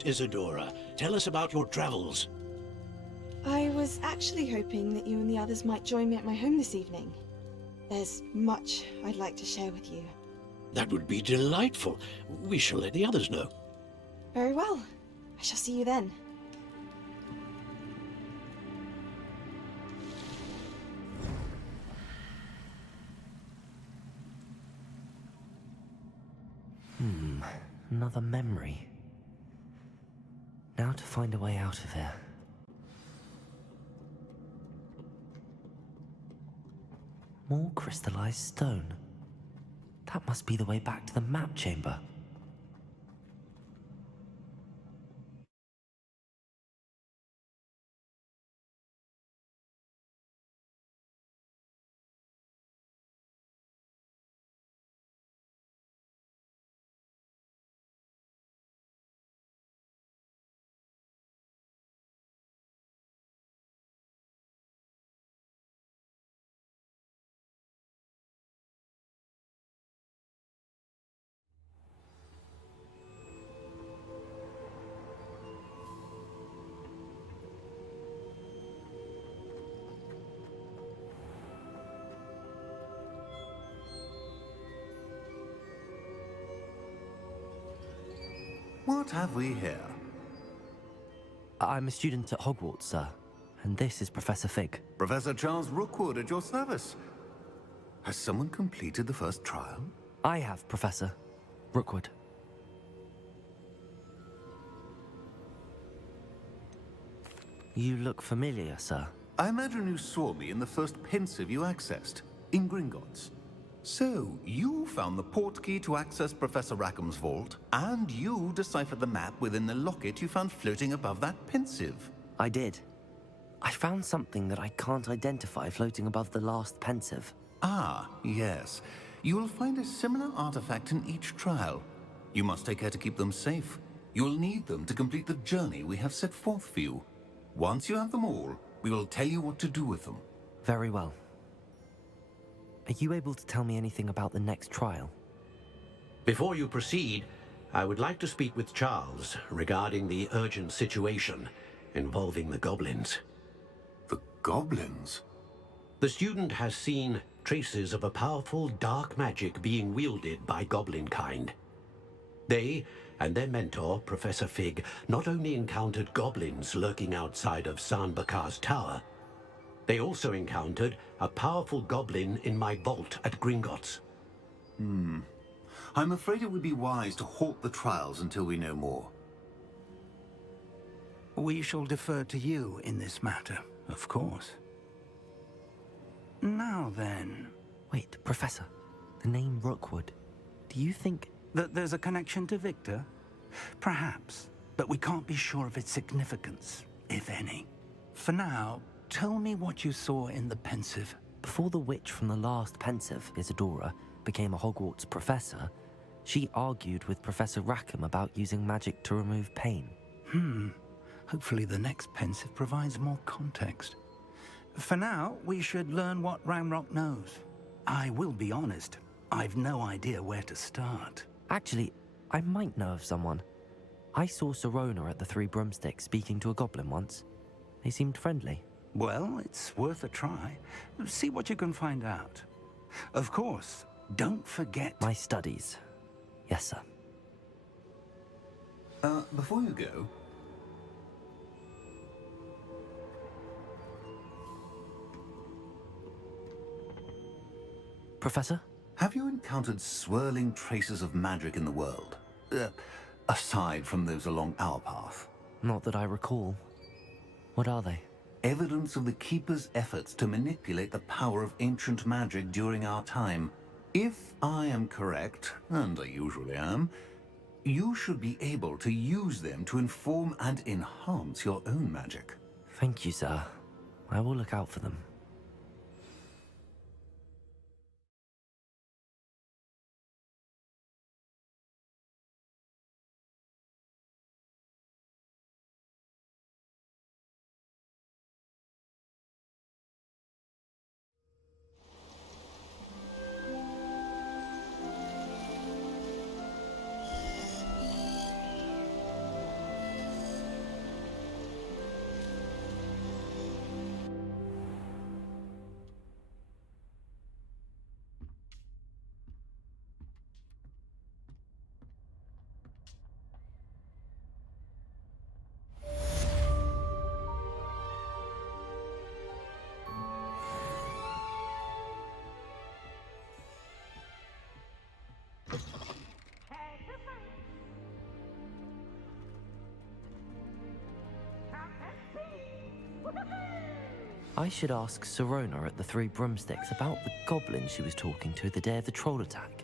Isadora. Tell us about your travels. I was actually hoping that you and the others might join me at my home this evening. There's much I'd like to share with you. That would be delightful. We shall let the others know. Very well. I shall see you then. Another memory. Now to find a way out of here. More crystallized stone. That must be the way back to the map chamber. What have we here? I'm a student at Hogwarts, sir. And this is Professor Fig. Professor Charles Rookwood at your service. Has someone completed the first trial? I have, Professor Rookwood. You look familiar, sir. I imagine you saw me in the first pensive you accessed, in Gringotts. So, you found the portkey to access Professor Rackham's vault, and you deciphered the map within the locket you found floating above that pensive. I did. I found something that I can't identify floating above the last pensive. Ah, yes. You will find a similar artifact in each trial. You must take care to keep them safe. You will need them to complete the journey we have set forth for you. Once you have them all, we will tell you what to do with them. Very well. Are you able to tell me anything about the next trial? Before you proceed, I would like to speak with Charles regarding the urgent situation involving the goblins. The goblins? The student has seen traces of a powerful dark magic being wielded by goblin kind. They and their mentor, Professor Fig, not only encountered goblins lurking outside of San Bakar's tower, they also encountered a powerful goblin in my vault at Gringotts. I'm afraid it would be wise to halt the trials until we know more. We shall defer to you in this matter, of course. Now then... Wait, Professor. The name Rookwood. Do you think... that there's a connection to Victor? Perhaps, but we can't be sure of its significance, if any. For now, tell me what you saw in the pensive. Before the witch from the last pensive, Isadora, became a Hogwarts professor, she argued with Professor Rackham about using magic to remove pain. Hopefully the next pensive provides more context. For now, we should learn what Ramrock knows. I will be honest, I've no idea where to start. Actually, I might know of someone. I saw Serona at the Three Broomsticks speaking to a goblin once. They seemed friendly. Well, it's worth a try. See what you can find out. Of course, Don't forget... My studies. Yes, sir. Before you go... Professor? Have you encountered swirling traces of magic in the world? Aside from those along our path? Not that I recall. What are they? Evidence of the Keeper's efforts to manipulate the power of ancient magic during our time. If I am correct, and I usually am, you should be able to use them to inform and enhance your own magic. Thank you, sir. I will look out for them. I should ask Sirona at the Three Broomsticks about the goblin she was talking to the day of the troll attack.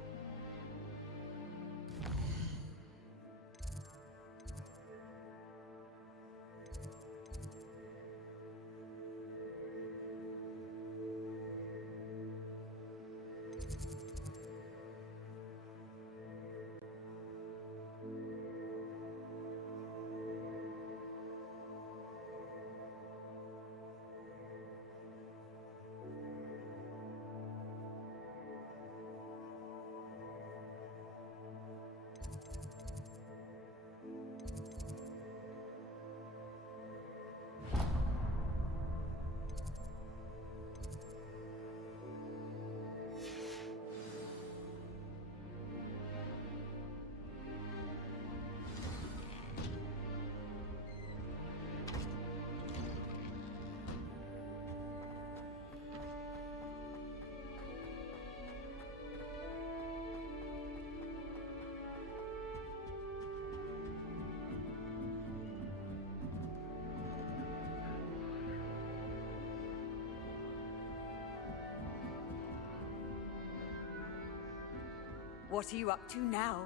What are you up to now?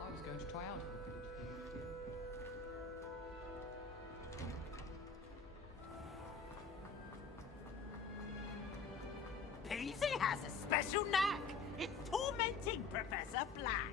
I was going to try out. Peasy has a special knack. It's tormenting Professor Black.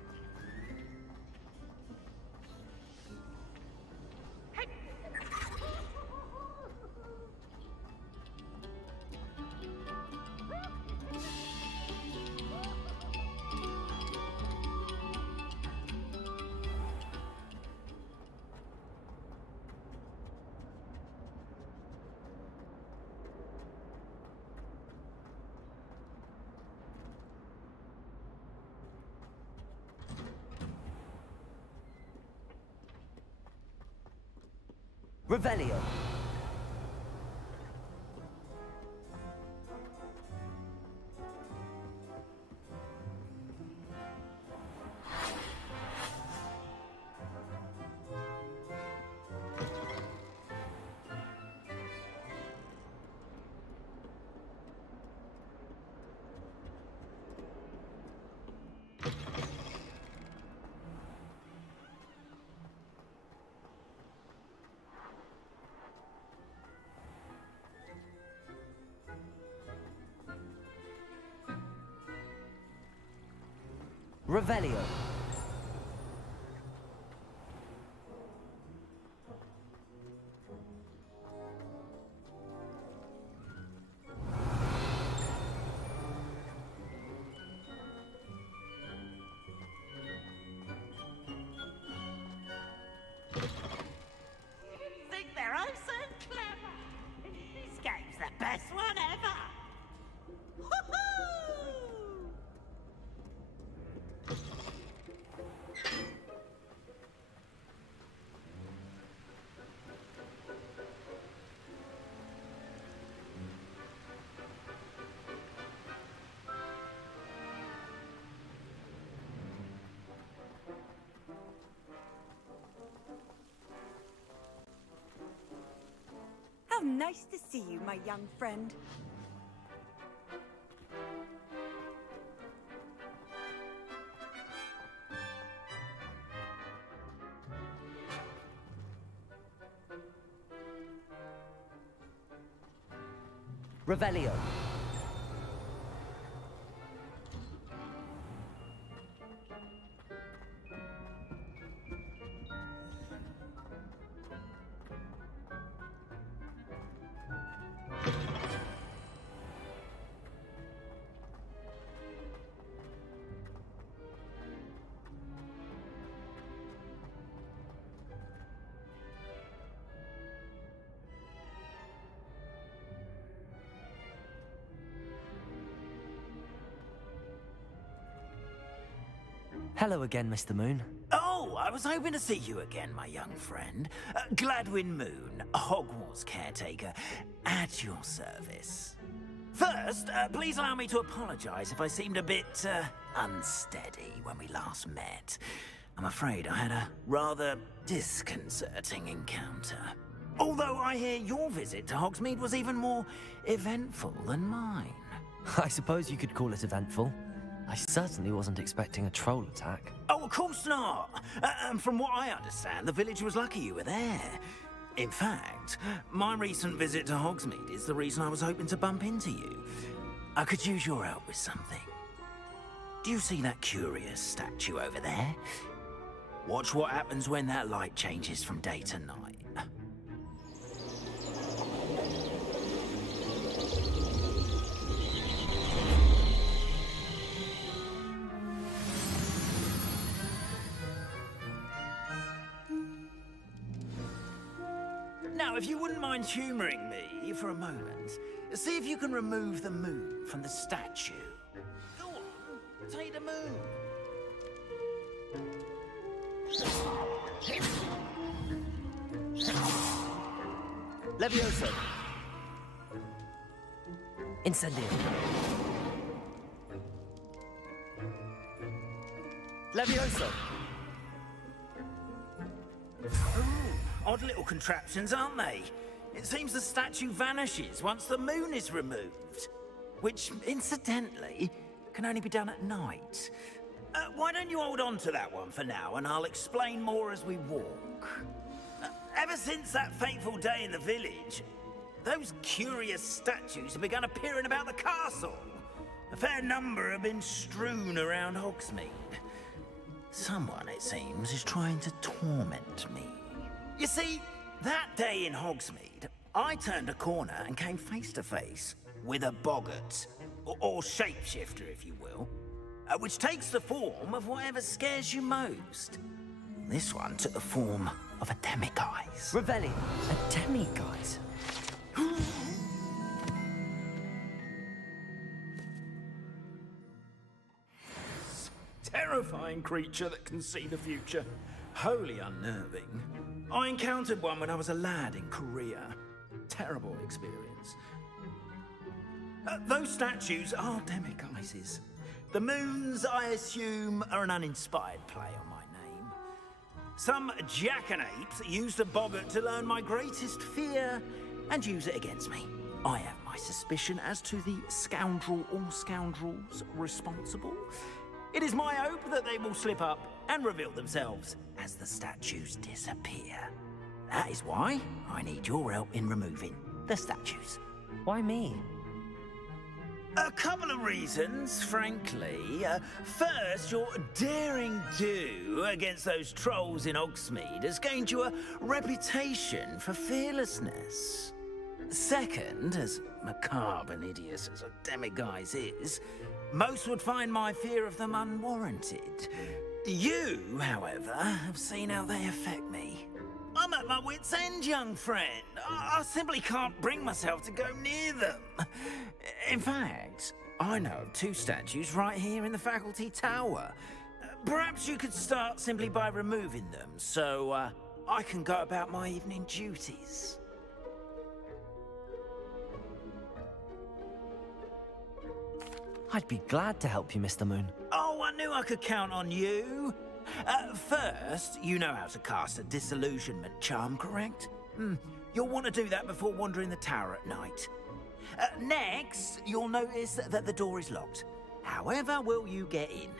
Revelio. Revelio. Think they're oh so clever. This game's the best one ever. Woohoo! Nice to see you, my young friend. Revelio. Hello again, Mr. Moon. Oh, I was hoping to see you again, my young friend. Gladwin Moon, Hogwarts caretaker, at your service. First, please allow me to apologize if I seemed a bit, unsteady when we last met. I'm afraid I had a rather disconcerting encounter. Although I hear your visit to Hogsmeade was even more eventful than mine. I suppose you could call it eventful. I certainly wasn't expecting a troll attack. Oh, of course not. And from what I understand, the village was lucky you were there. In fact, my recent visit to Hogsmeade is the reason I was hoping to bump into you. I could use your help with something. Do you see that curious statue over there? Watch what happens when that light changes from day to night. Now, if you wouldn't mind humouring me for a moment, see if you can remove the moon from the statue. Go on, take the moon. Levioso. Incendio. Levioso. Odd little contraptions, aren't they? It seems the statue vanishes once the moon is removed. Which, incidentally, can only be done at night. Why don't you hold on to that one for now, and I'll explain more as we walk. Ever since that fateful day in the village, those curious statues have begun appearing about the castle. A fair number have been strewn around Hogsmeade. Someone, it seems, is trying to torment me. You see, that day in Hogsmeade, I turned a corner and came face to face with a boggart, or shapeshifter, if you will, which takes the form of whatever scares you most. This one took the form of a demiguise. Revelli, a demiguise? Terrifying creature that can see the future. Wholly unnerving. I encountered one when I was a lad in Korea. Terrible experience. Those statues are demiguises. The moons, I assume, are an uninspired play on my name. Some jackanapes used a boggart to learn my greatest fear and use it against me. I have my suspicion as to the scoundrel or scoundrels responsible. It is my hope that they will slip up and reveal themselves as the statues disappear. That is why I need your help in removing the statues. Why me? A couple of reasons, frankly. First, your daring do against those trolls in Hogsmeade has gained you a reputation for fearlessness. Second, as macabre and hideous as a demiguise is, most would find my fear of them unwarranted. You, however, have seen how they affect me. I'm at my wit's end, young friend. I simply can't bring myself to go near them. In fact, I know of two statues right here in the faculty tower. Perhaps you could start simply by removing them, so I can go about my evening duties. I'd be glad to help you, Mr. Moon. Oh, I knew I could count on you. First, you know how to cast a disillusionment charm, correct? You'll want to do that before wandering the tower at night. Next, you'll notice that the door is locked. However will you get in?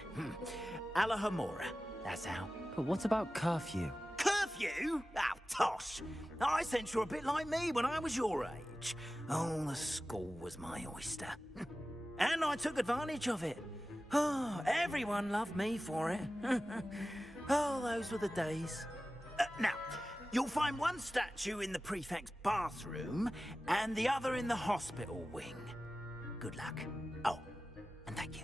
Alahomora, that's how. But what about curfew? Curfew? Oh, tosh. I sense you're a bit like me when I was your age. Oh, the school was my oyster. And I took advantage of it. Oh, everyone loved me for it. Oh, those were the days. Now, you'll find one statue in the prefect's bathroom and the other in the hospital wing. Good luck. Oh, and thank you.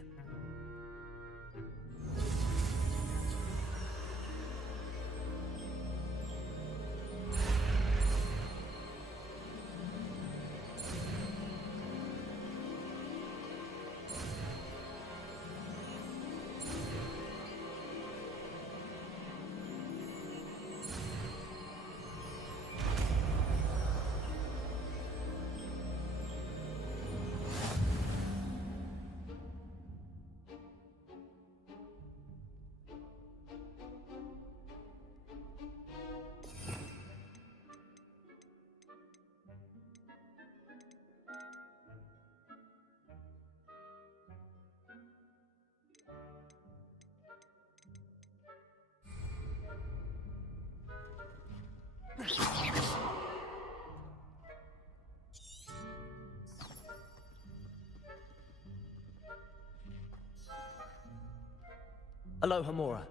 Alohomora.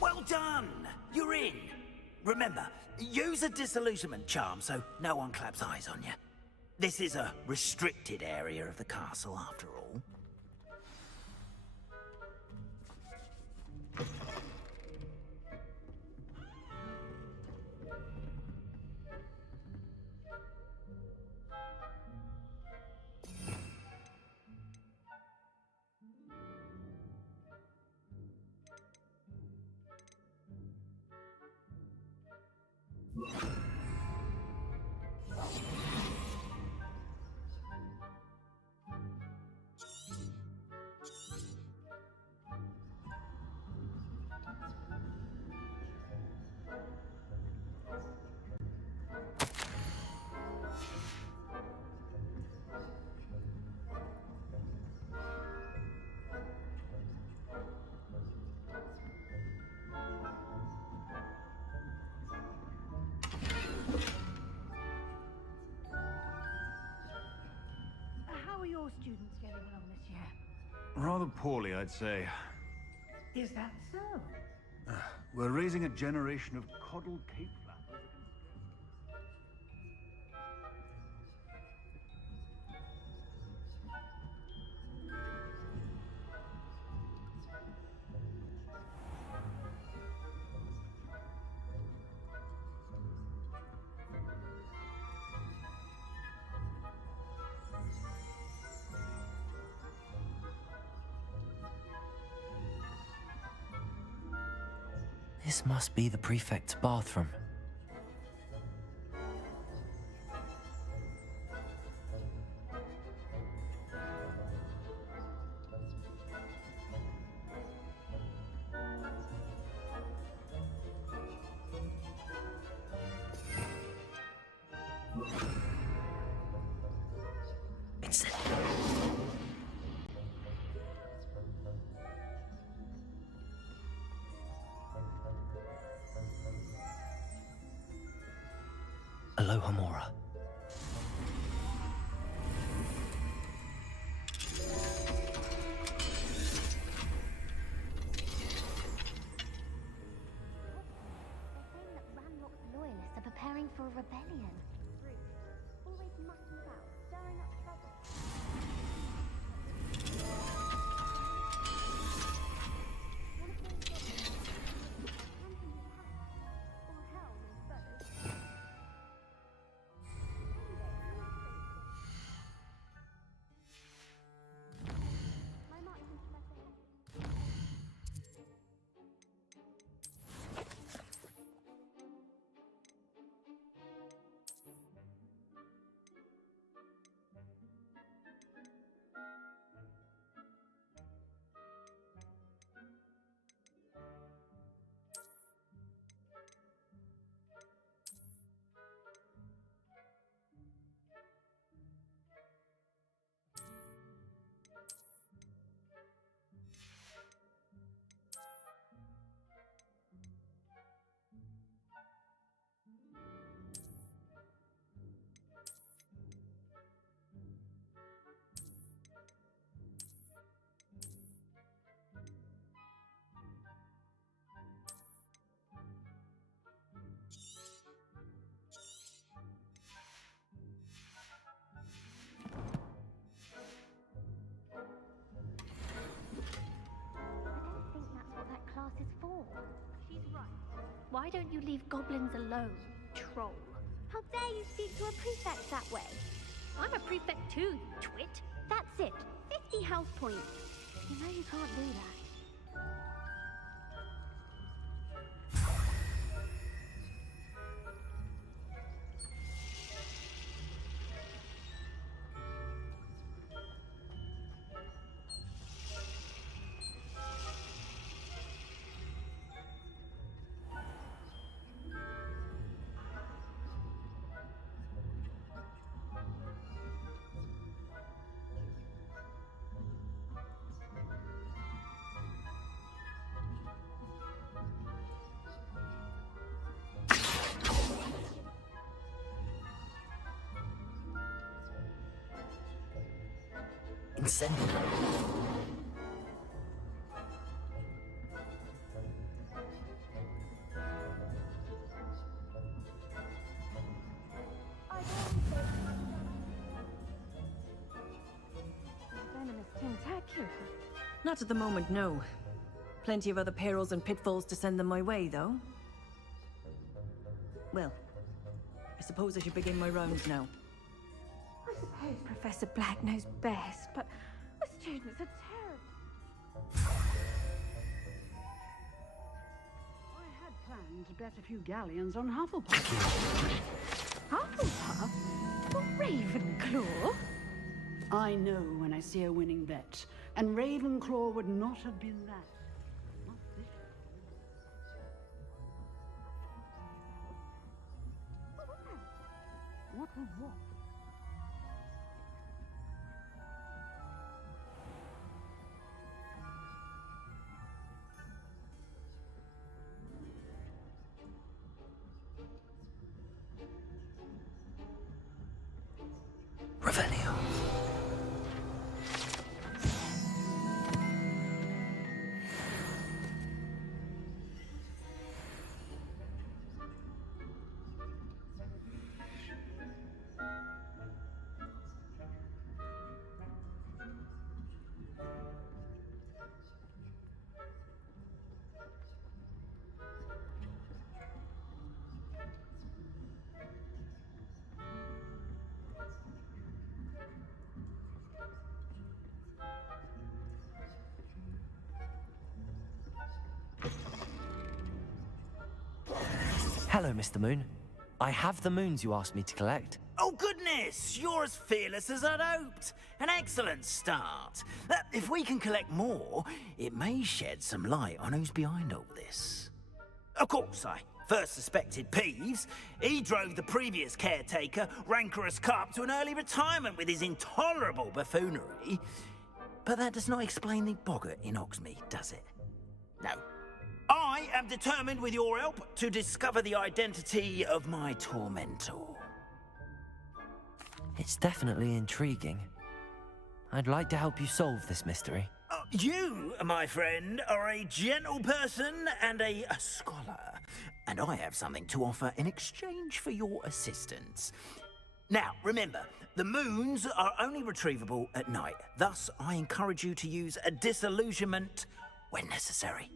Well done! You're in. Remember, use a disillusionment charm so no one claps eyes on you. This is a restricted area of the castle, after all. students getting along this year? Rather poorly, I'd say. Is that so? We're raising a generation of coddled cape flappers. This must be the prefect's bathroom. Aloha Mora. Loyalists are preparing for a rebellion. Always mucking about, stirring up trouble. Why don't you leave goblins alone, troll? How dare you speak to a prefect that way? I'm a prefect too, you twit. That's it. 50 health points. You know you can't do that. Incendio. Venomous tentacular. Not at the moment, no. Plenty of other perils and pitfalls to send them my way, though. Well, I suppose I should begin my rounds now. I suppose Professor Black knows best, but the students are terrible. I had planned to bet a few galleons on Hufflepuff. Hufflepuff? Or Ravenclaw? I know when I see a winning bet, and Ravenclaw would not have been that. Not this year. What was what? Revelio. Hello, Mr. Moon. I have the moons you asked me to collect. Oh, goodness! You're as fearless as I'd hoped. An excellent start. If we can collect more, it may shed some light on who's behind all this. Of course, I first suspected Peeves. He drove the previous caretaker, Rancorous Carp, to an early retirement with his intolerable buffoonery. But that does not explain the boggart in Oksby, does it? No. I am determined, with your help, to discover the identity of my tormentor. It's definitely intriguing. I'd like to help you solve this mystery. You, my friend, are a gentle person and a scholar, and I have something to offer in exchange for your assistance. Now, remember, the moons are only retrievable at night. Thus, I encourage you to use a disillusionment when necessary.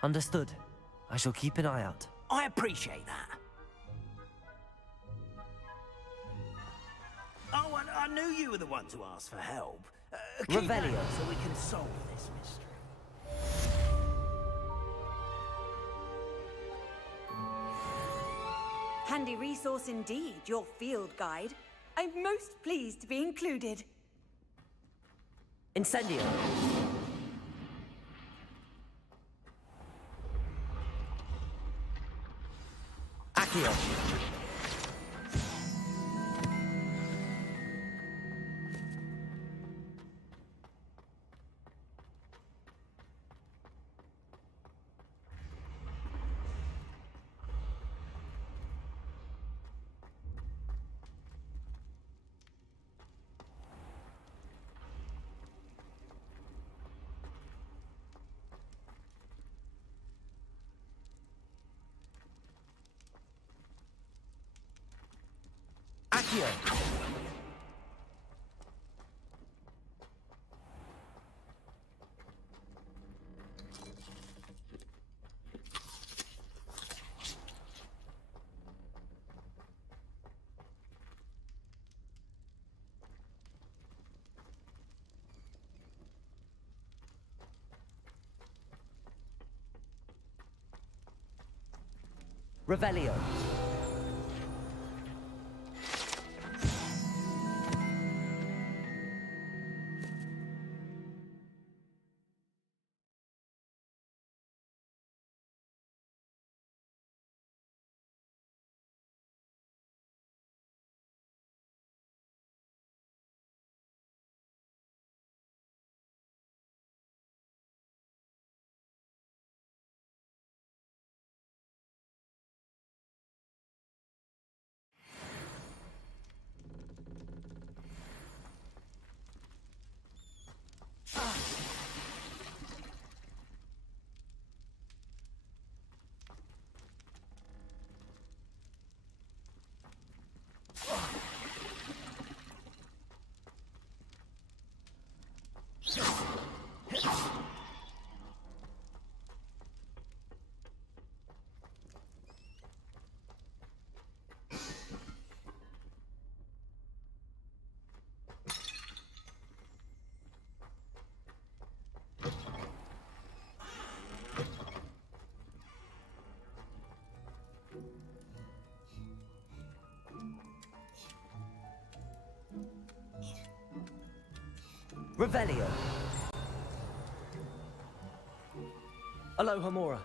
Understood. I shall keep an eye out. I appreciate that. Oh, and I knew you were the one to ask for help. Keep at it so we can solve this mystery. Handy resource indeed, your field guide. I'm most pleased to be included. Incendio. Accio. Accio. Revelio. Revelio. Alohomora.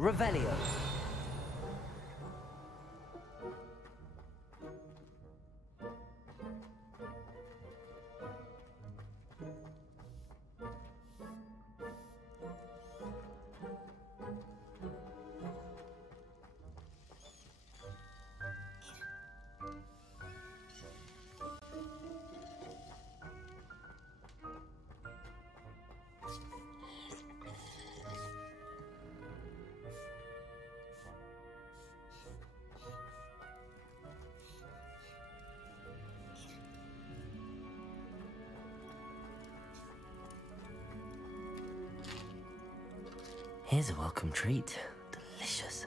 Revelio. Here's a welcome treat. Delicious.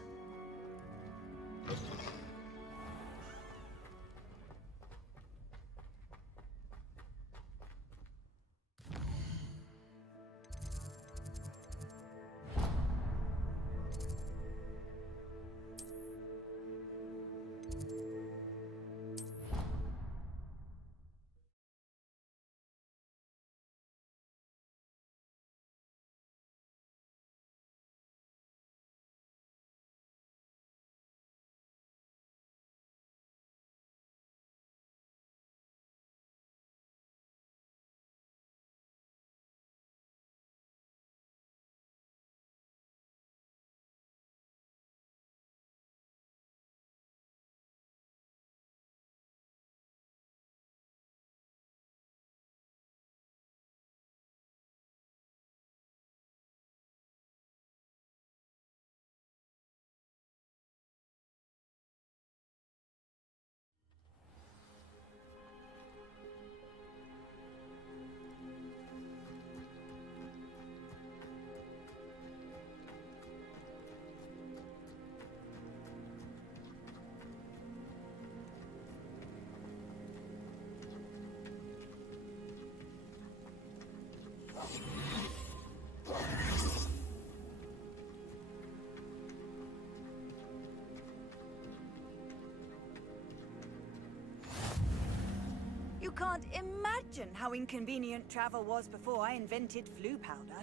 You can't imagine how inconvenient travel was before I invented flu powder.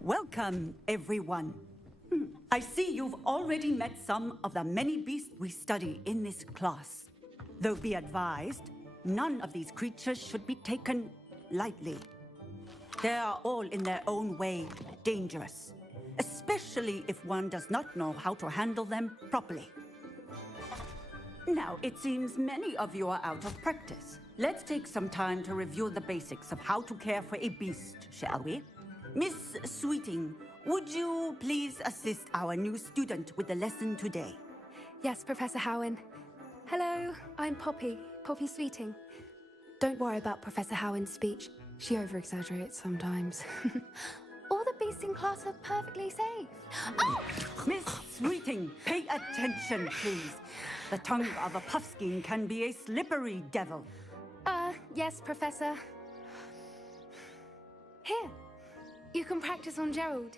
Welcome, everyone. I see you've already met some of the many beasts we study in this class. Though be advised, none of these creatures should be taken lightly. They are all in their own way dangerous, especially if one does not know how to handle them properly. Now, it seems many of you are out of practice. Let's take some time to review the basics of how to care for a beast, shall we? Miss Sweeting, would you please assist our new student with the lesson today? Yes, Professor Howen. Hello, I'm Poppy Sweeting. Don't worry about Professor Howen's speech. She over-exaggerates sometimes. All the beasts in class are perfectly safe. Oh! Miss Sweeting, pay attention, please. The tongue of a puffskein can be a slippery devil. Yes, Professor. Here, you can practice on Gerald.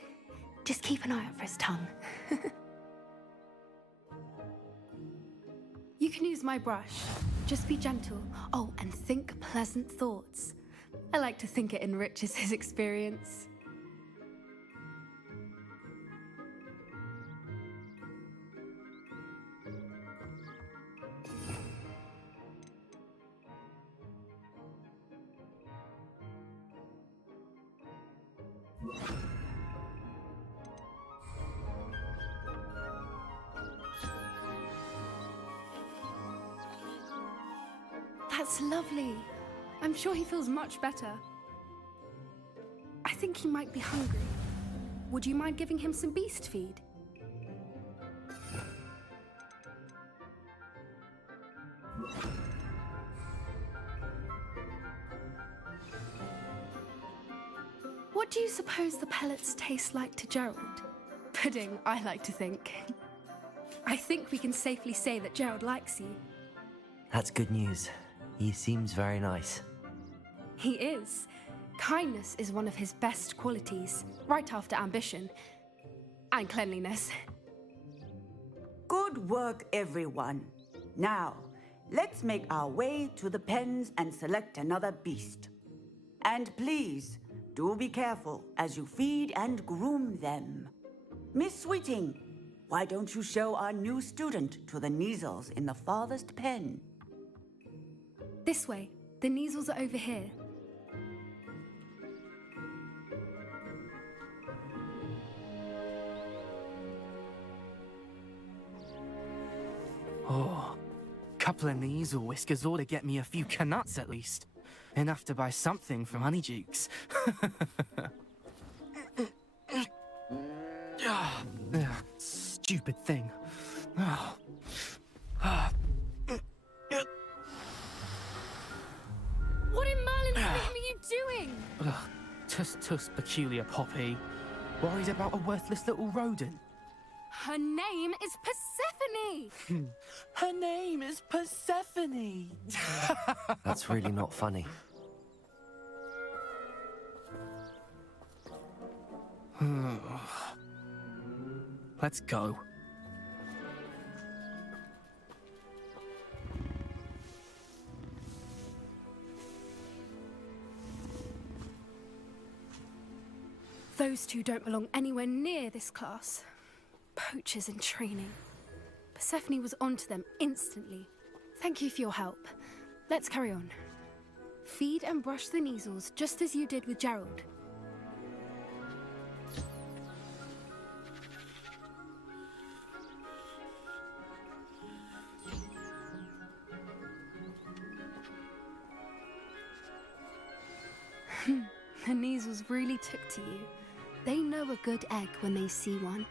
Just keep an eye out for his tongue. You can use my brush. Just be gentle. Oh, and think pleasant thoughts. I like to think it enriches his experience. That's lovely. I'm sure he feels much better. I think he might be hungry. Would you mind giving him some beast feed? What do you suppose the pellets taste like to Gerald? Pudding, I like to think. I think we can safely say that Gerald likes you. That's good news. He seems very nice. He is. Kindness is one of his best qualities, right after ambition and cleanliness. Good work, everyone. Now, let's make our way to the pens and select another beast. And please, do be careful as you feed and groom them. Miss Sweeting, why don't you show our new student to the Neasels in the farthest pen? This way. The Neasels are over here. Oh, couple of Neasel whiskers ought to get me a few canuts at least. Enough to buy something from Honeydukes. Stupid thing. What in Merlin's name are you doing? Tuss peculiar Poppy. Worried about a worthless little rodent. Her name is Persephone! Her name is Persephone! That's really not funny. Let's go. Those two don't belong anywhere near this class. Poachers in training. Persephone was onto them instantly. Thank you for your help. Let's carry on. Feed and brush the Neasels just as you did with Gerald. The Neasels really took to you. They know a good egg when they see one.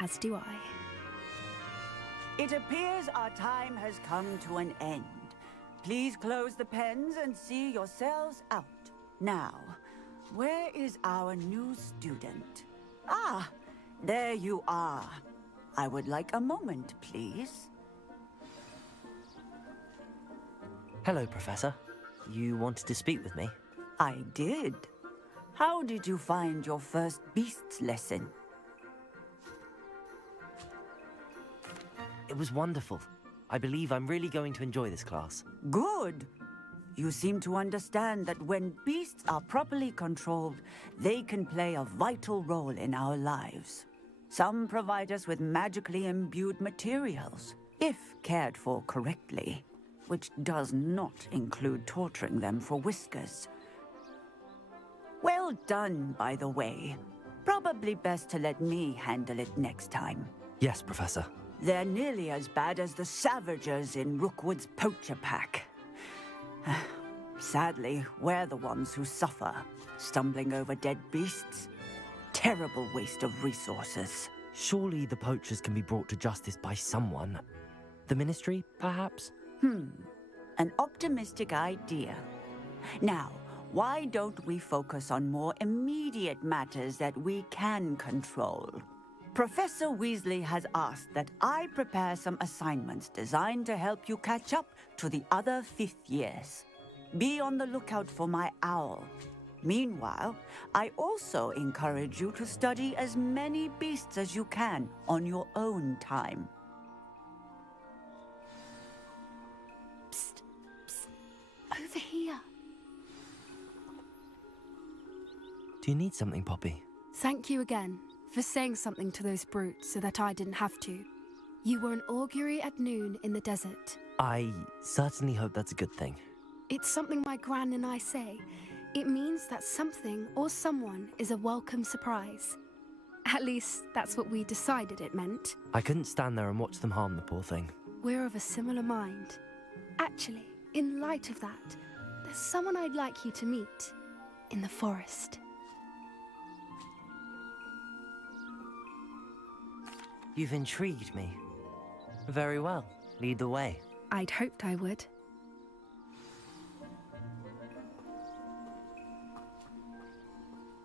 As do I. It appears our time has come to an end. Please close the pens and see yourselves out. Now, where is our new student? Ah, there you are. I would like a moment, please. Hello, Professor. You wanted to speak with me? I did. How did you find your first beasts lesson? It was wonderful. I believe I'm really going to enjoy this class. Good. You seem to understand that when beasts are properly controlled, they can play a vital role in our lives. Some provide us with magically imbued materials, if cared for correctly, which does not include torturing them for whiskers. Well done, by the way. Probably best to let me handle it next time. Yes, Professor. They're nearly as bad as the Savagers in Rookwood's poacher pack. Sadly, we're the ones who suffer, stumbling over dead beasts. Terrible waste of resources. Surely the poachers can be brought to justice by someone. The Ministry, perhaps? An optimistic idea. Now, why don't we focus on more immediate matters that we can control? Professor Weasley has asked that I prepare some assignments designed to help you catch up to the other 5th years. Be on the lookout for my owl. Meanwhile, I also encourage you to study as many beasts as you can on your own time. Psst, psst. Over here. Do you need something, Poppy? Thank you again for saying something to those brutes so that I didn't have to. You were an augury at noon in the desert. I certainly hope that's a good thing. It's something my gran and I say. It means that something or someone is a welcome surprise. At least, that's what we decided it meant. I couldn't stand there and watch them harm the poor thing. We're of a similar mind. Actually, in light of that, there's someone I'd like you to meet. In the forest. You've intrigued me. Very well. Lead the way. I'd hoped I would.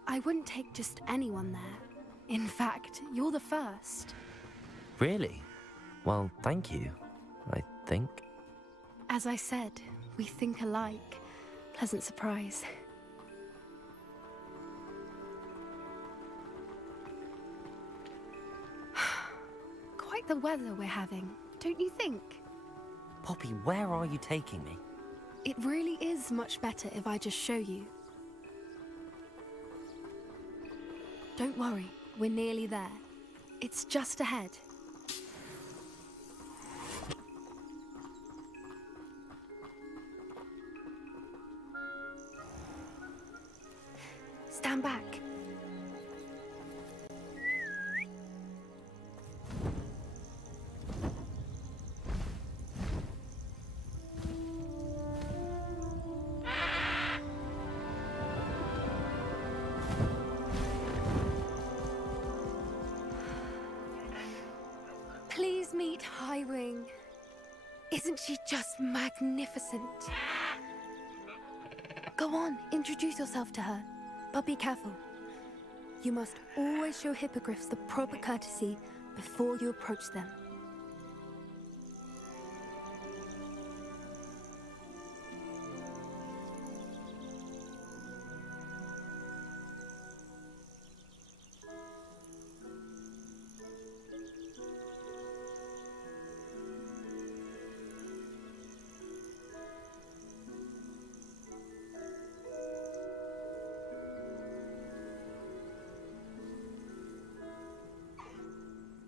I wouldn't take just anyone there. In fact, you're the first. Really? Well, thank you, I think. As I said, we think alike. Pleasant surprise. like the weather we're having, don't you think? Poppy, where are you taking me? It really is much better if I just show you. Don't worry, we're nearly there. It's just ahead. Stand back. Please meet Highwing. Isn't she just magnificent? Go on, introduce yourself to her. But be careful. You must always show hippogriffs the proper courtesy before you approach them.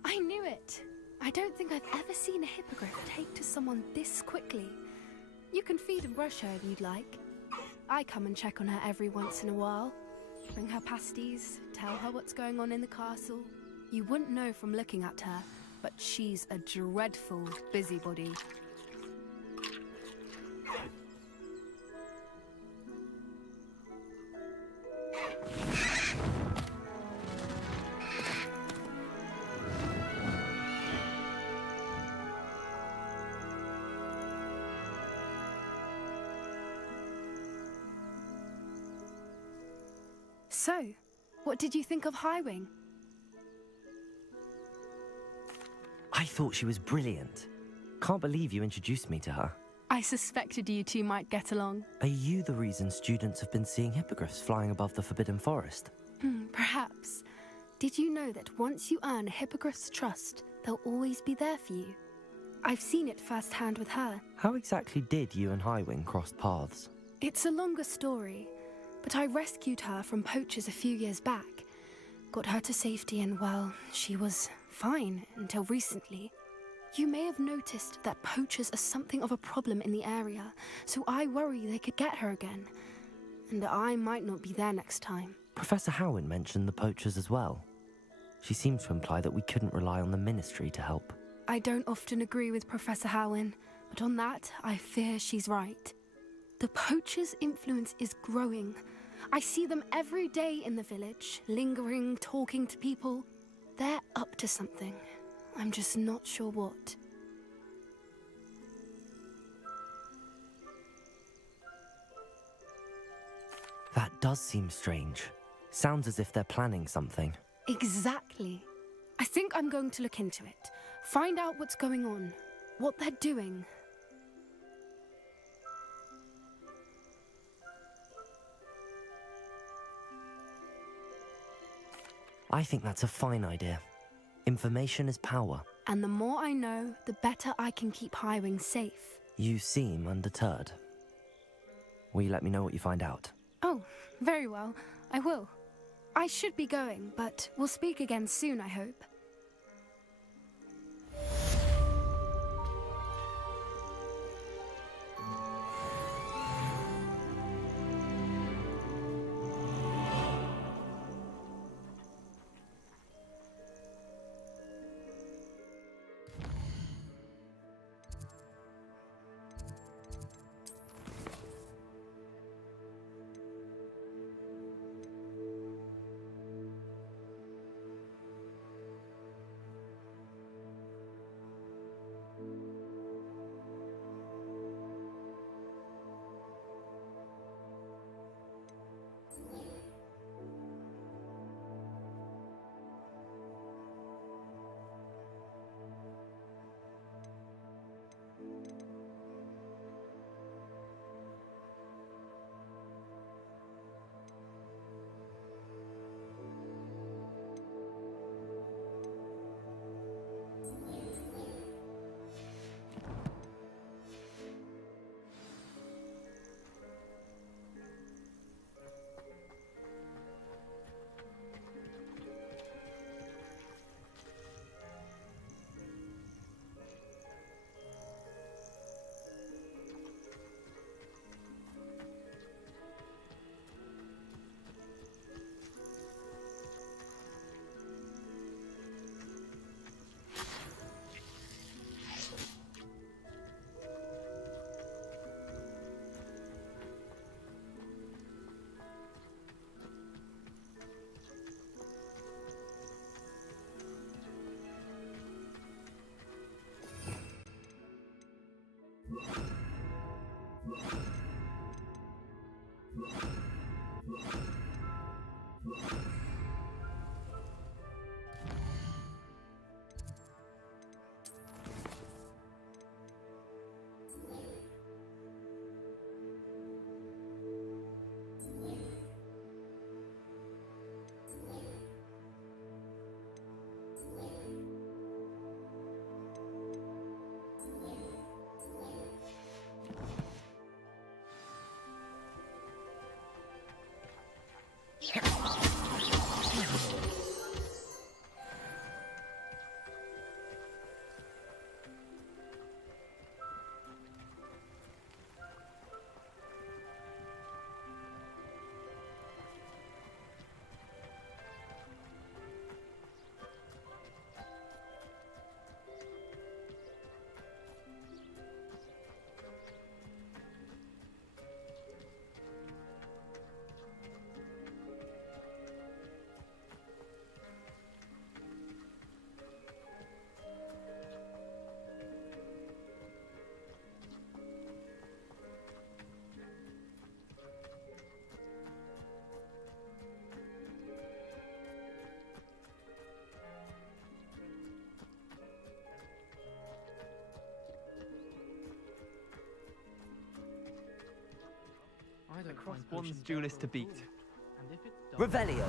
I knew it! I don't think I've ever seen a hippogriff take to someone this quickly. You can feed and brush her if you'd like. I come and check on her every once in a while. Bring her pasties, tell her what's going on in the castle. You wouldn't know from looking at her, but she's a dreadful busybody. So, what did you think of Highwing? I thought she was brilliant. Can't believe you introduced me to her. I suspected you two might get along. Are you the reason students have been seeing hippogriffs flying above the Forbidden Forest? Perhaps. Did you know that once you earn a hippogriff's trust, they'll always be there for you? I've seen it firsthand with her. How exactly did you and Highwing cross paths? It's a longer story, but I rescued her from poachers a few years back. Got her to safety and, well, she was fine until recently. You may have noticed that poachers are something of a problem in the area, so I worry they could get her again. And I might not be there next time. Professor Howin mentioned the poachers as well. She seemed to imply that we couldn't rely on the Ministry to help. I don't often agree with Professor Howin, but on that, I fear she's right. The poachers' influence is growing. I see them every day in the village, lingering, talking to people. They're up to something. I'm just not sure what. That does seem strange. Sounds as if they're planning something. Exactly. I think I'm going to look into it. Find out what's going on, what they're doing. I think that's a fine idea. Information is power. And the more I know, the better I can keep Highwing safe. You seem undeterred. Will you let me know what you find out? Oh, very well. I will. I should be going, but we'll speak again soon, I hope. The cross-one's duelist to beat. Revelio.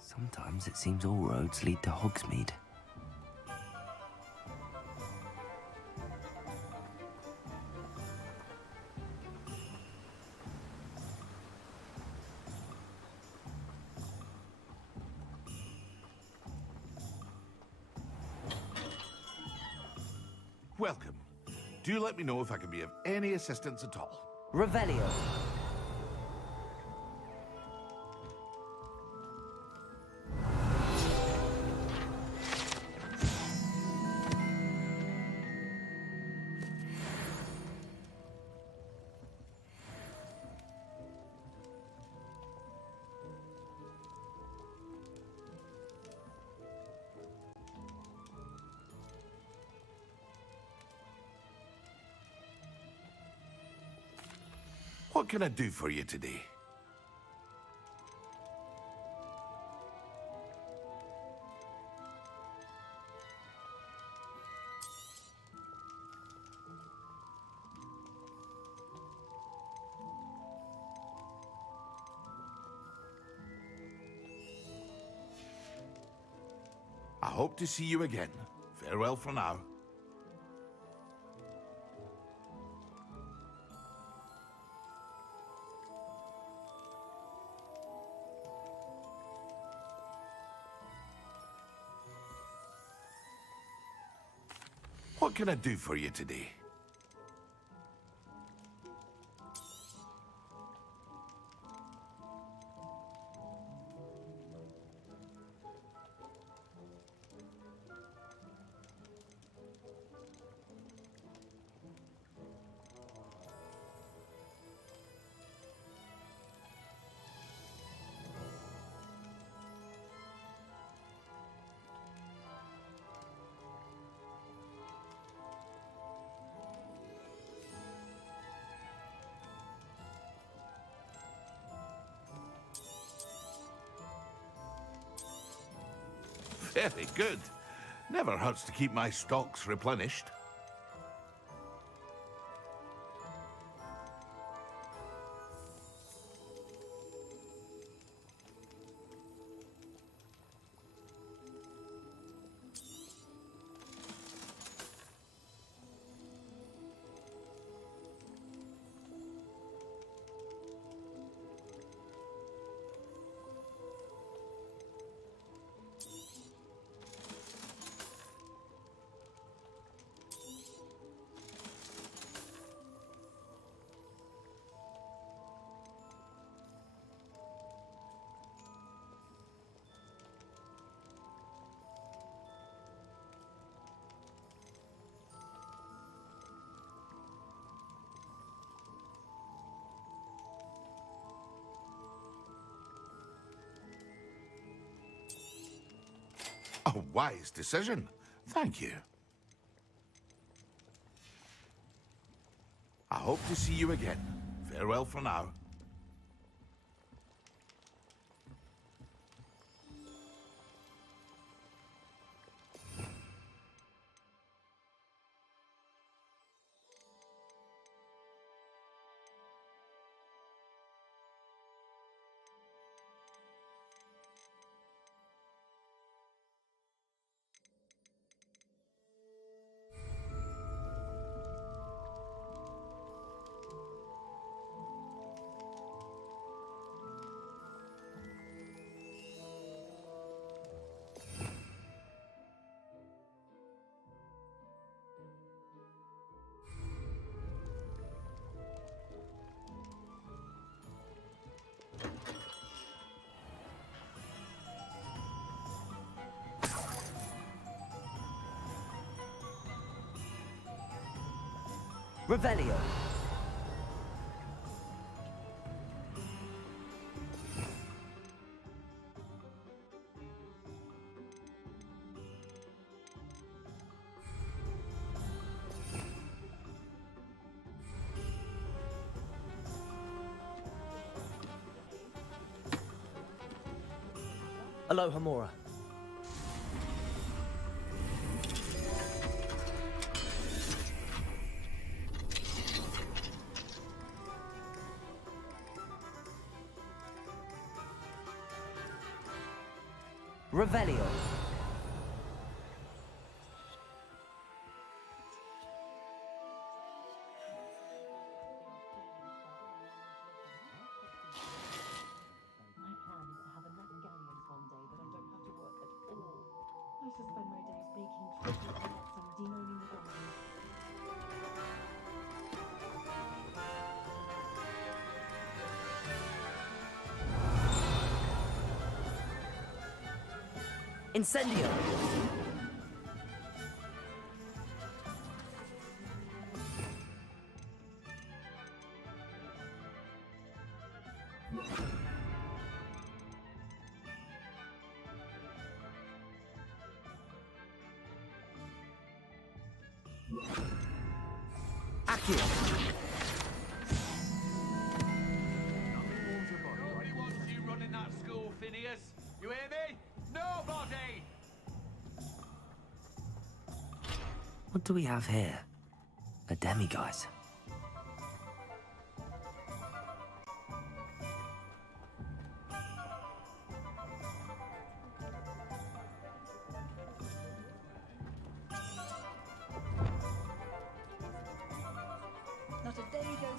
Sometimes it seems all roads lead to Hogsmeade. Welcome. Do let me know if I can be of any assistance at all. Revelio. What can I do for you today? hope to see you again. Farewell for now. What can I do for you today? Very good. Never hurts to keep my stocks replenished. A wise decision. Thank you. I hope to see you again. Farewell for now. Revelio. Aloha Mora. Revelio. Incendio. Accio. Nobody wants you running that school, Phineas. You hear me? Nobody! What do we have here? A demiguise.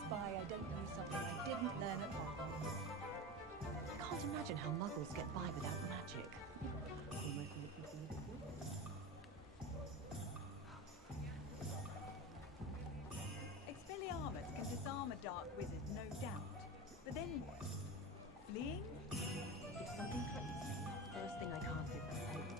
spy, I don't know something I didn't learn at Hogwarts. I can't imagine how muggles get by without magic. Expelliarmus can disarm a dark wizard, no doubt. But then what? Fleeing? If something threatens me, first thing I can't do is hate.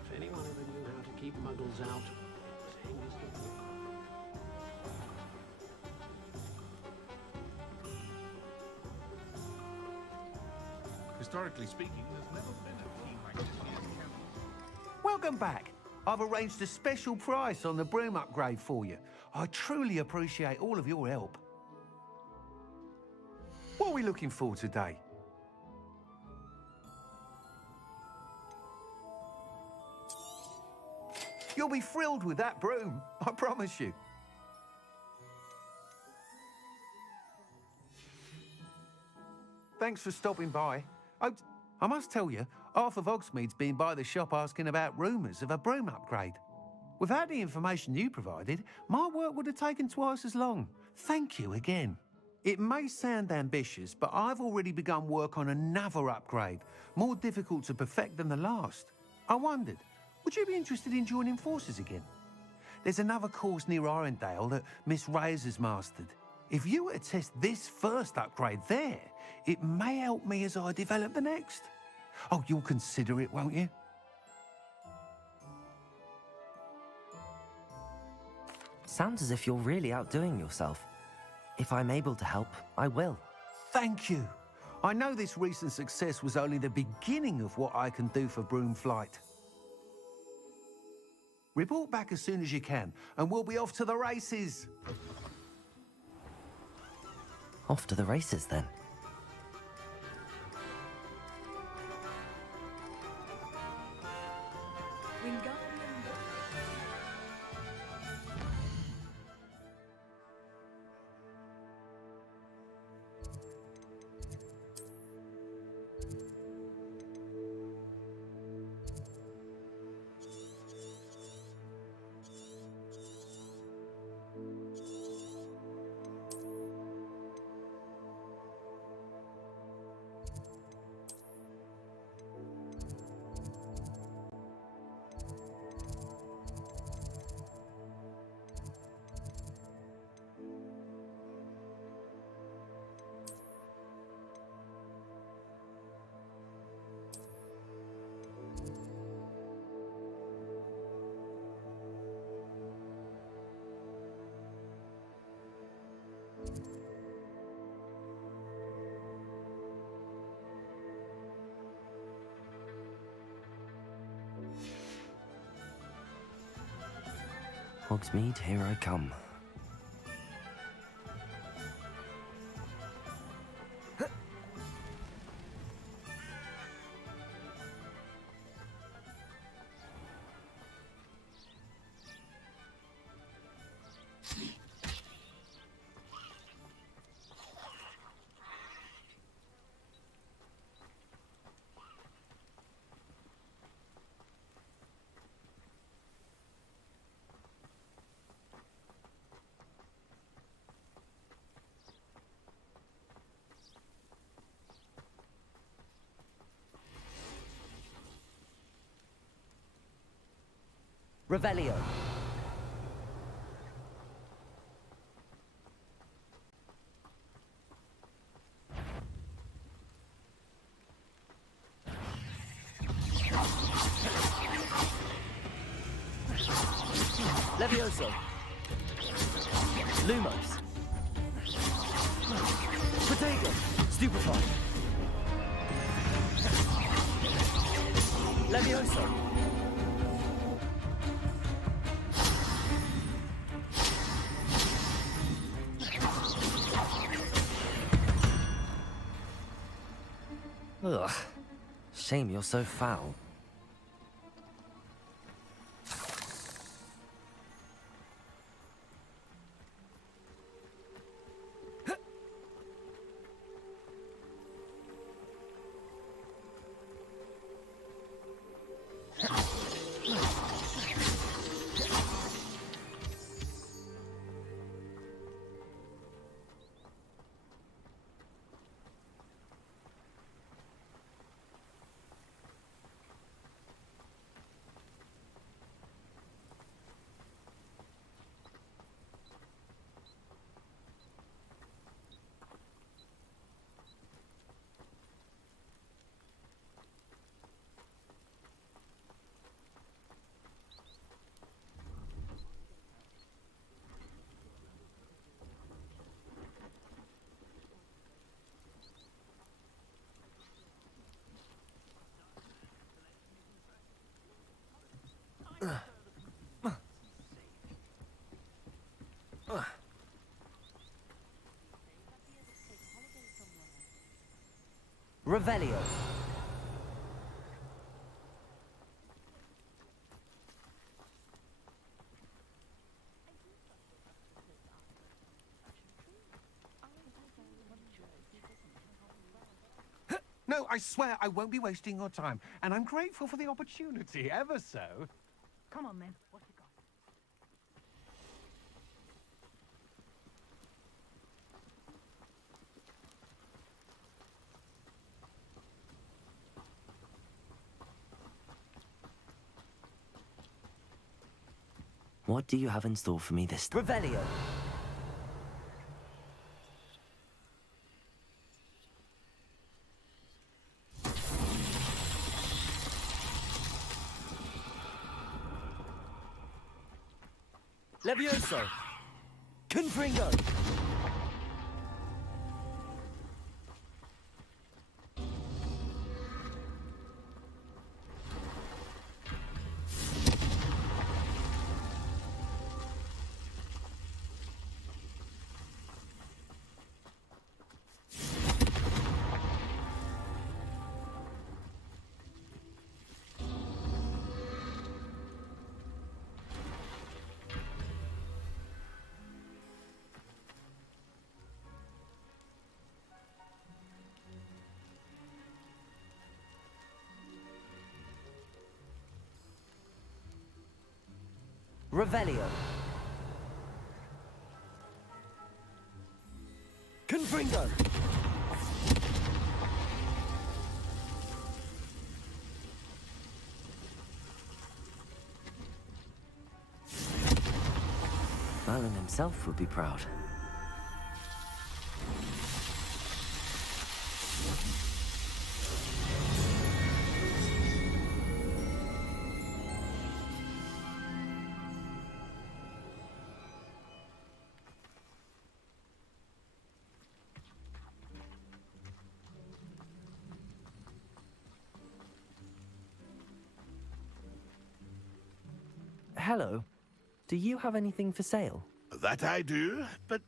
If anyone ever knew how to keep muggles out, saying is the book. Historically speaking, there's never been a team like this year's campus. Welcome back. I've arranged a special price on the broom upgrade for you. I truly appreciate all of your help. What are we looking for today? You'll be thrilled with that broom, I promise you. Thanks for stopping by. I must tell you, half of Hogsmeade's been by the shop asking about rumours of a broom upgrade. Without the information you provided, my work would have taken twice as long. Thank you again. It may sound ambitious, but I've already begun work on another upgrade, more difficult to perfect than the last. I wondered, would you be interested in joining forces again? There's another course near Arendelle that Miss Reyes has mastered. If you were to test this first upgrade there, it may help me as I develop the next. Oh, you'll consider it, won't you? Sounds as if you're really outdoing yourself. If I'm able to help, I will. Thank you. I know this recent success was only the beginning of what I can do for Broomflight. Report back as soon as you can, and we'll be off to the races. Off to the races, then. Hogsmeade, here I come. Revelio. Levioso. Lumos. Protego. Stupefy. Levioso. Ugh. Shame you're so foul. Revelio. No, I swear I won't be wasting your time, and I'm grateful for the opportunity, ever so. Come on then, what you got? What do you have in store for me this time? Revelio. Levioso! Confringo! Revelio. Confringo. Merlin himself would be proud. Hello. Do you have anything for sale? That I do, but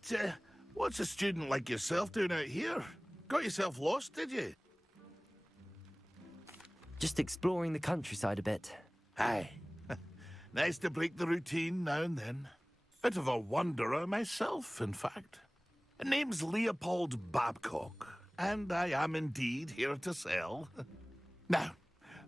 what's a student like yourself doing out here? Got yourself lost, did you? Just exploring the countryside a bit. Aye. Nice to break the routine now and then. Bit of a wanderer myself, in fact. Name's Leopold Babcock, and I am indeed here to sell. Now,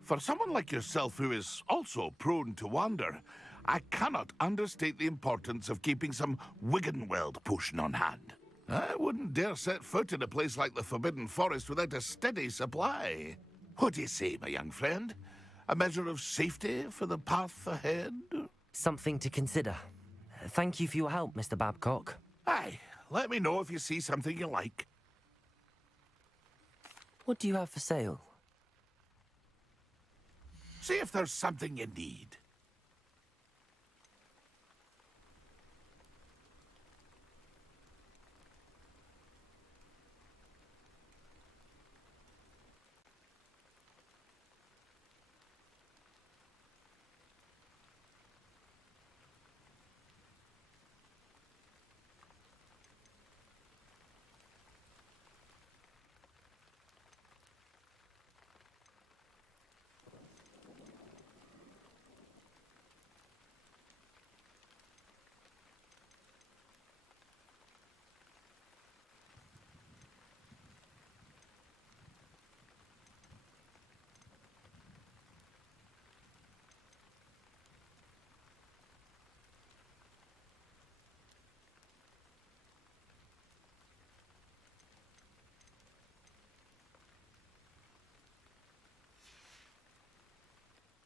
for someone like yourself who is also prone to wander, I cannot understate the importance of keeping some Wiggenweld potion on hand. I wouldn't dare set foot in a place like the Forbidden Forest without a steady supply. What do you say, my young friend? A measure of safety for the path ahead? Something to consider. Thank you for your help, Mr. Babcock. Aye, let me know if you see something you like. What do you have for sale? See if there's something you need.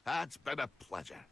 It's been a pleasure.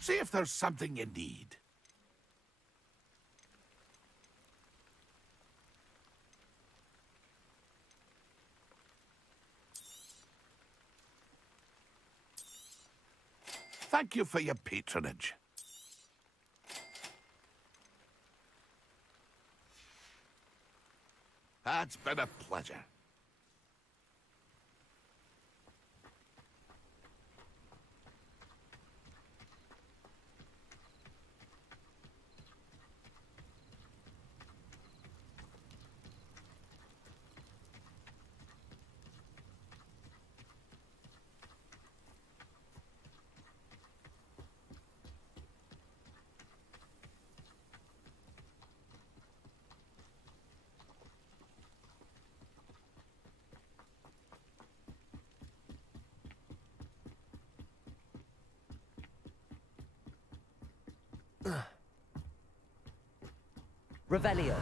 See if there's something you need. Thank you for your patronage. It's been a pleasure. Revelio.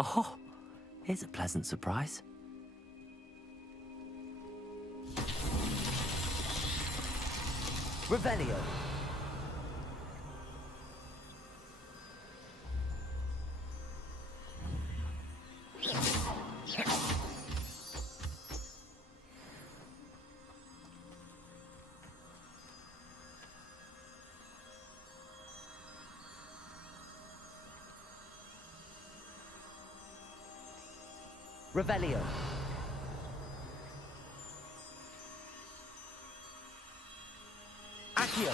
Oh, here's a pleasant surprise. Revelio. Revelio. Accio.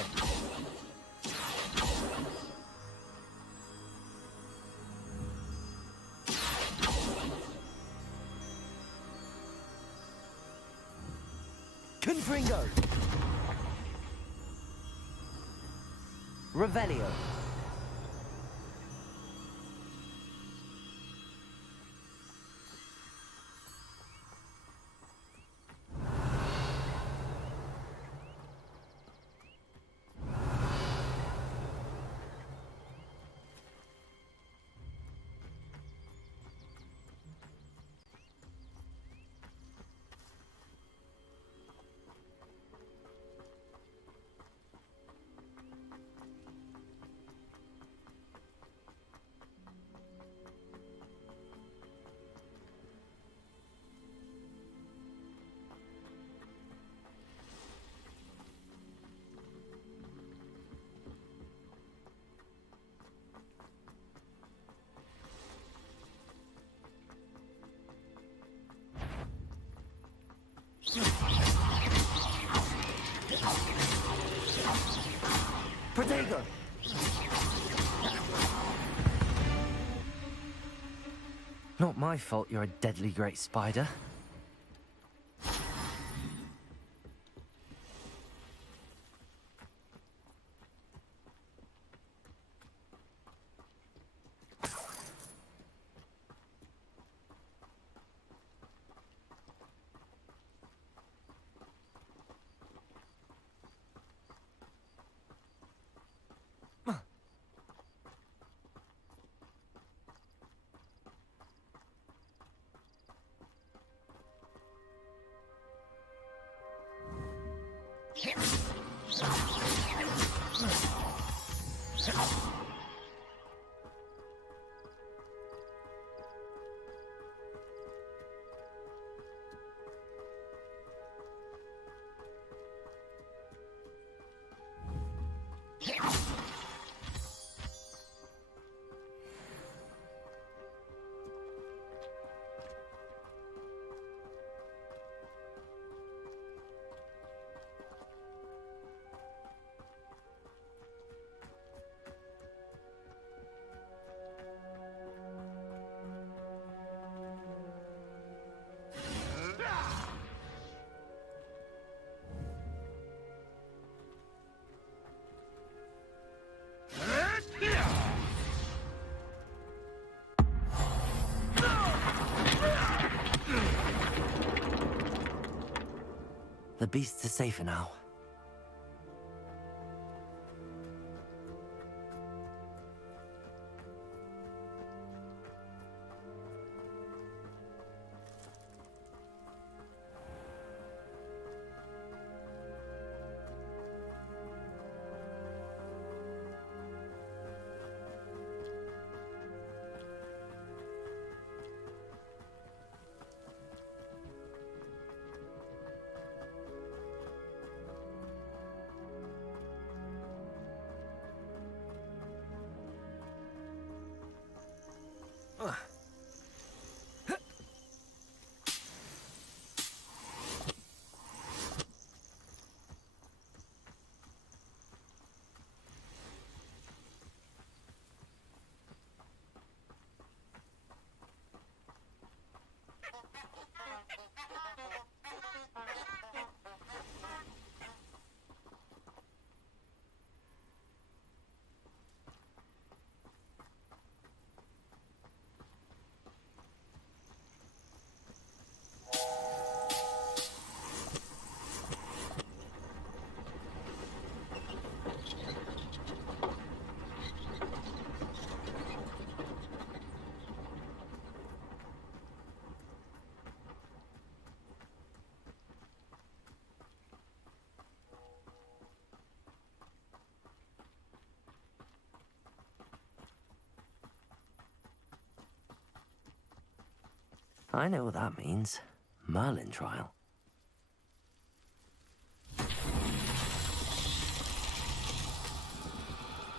Confringo. Revelio. Protego! Not my fault you're a deadly great spider. The beasts are safer now. I know what that means. Merlin trial.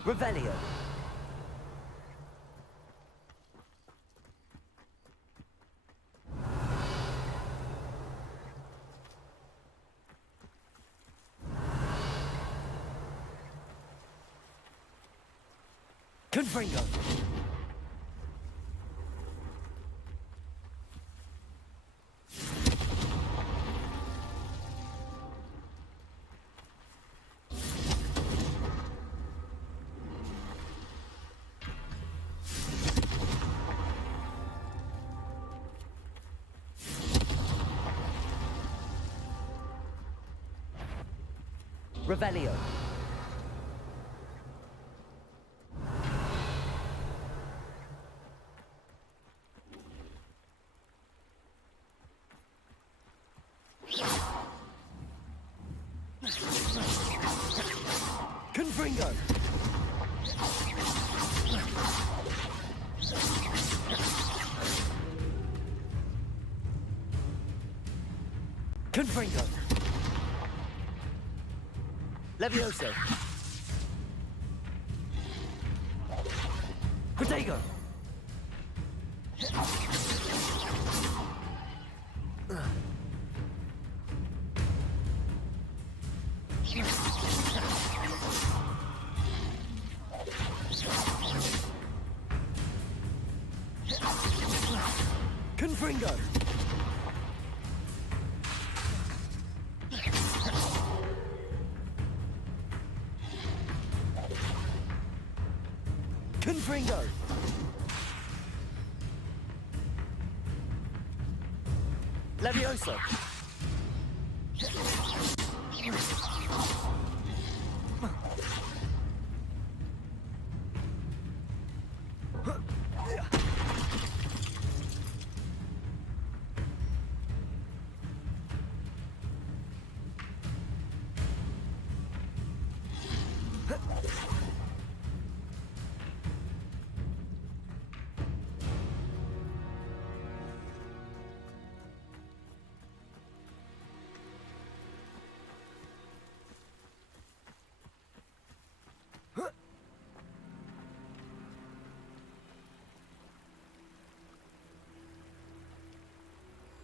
Revelio. Confringo. Revelio. Confringo. Confringo. Levioso. Protego. Confringo. Confringo. Levioso.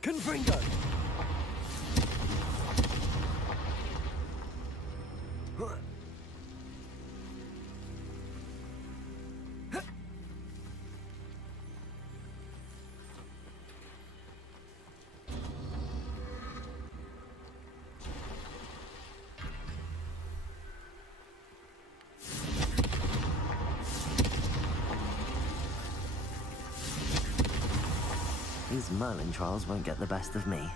Confringo! These Merlin trials won't get the best of me.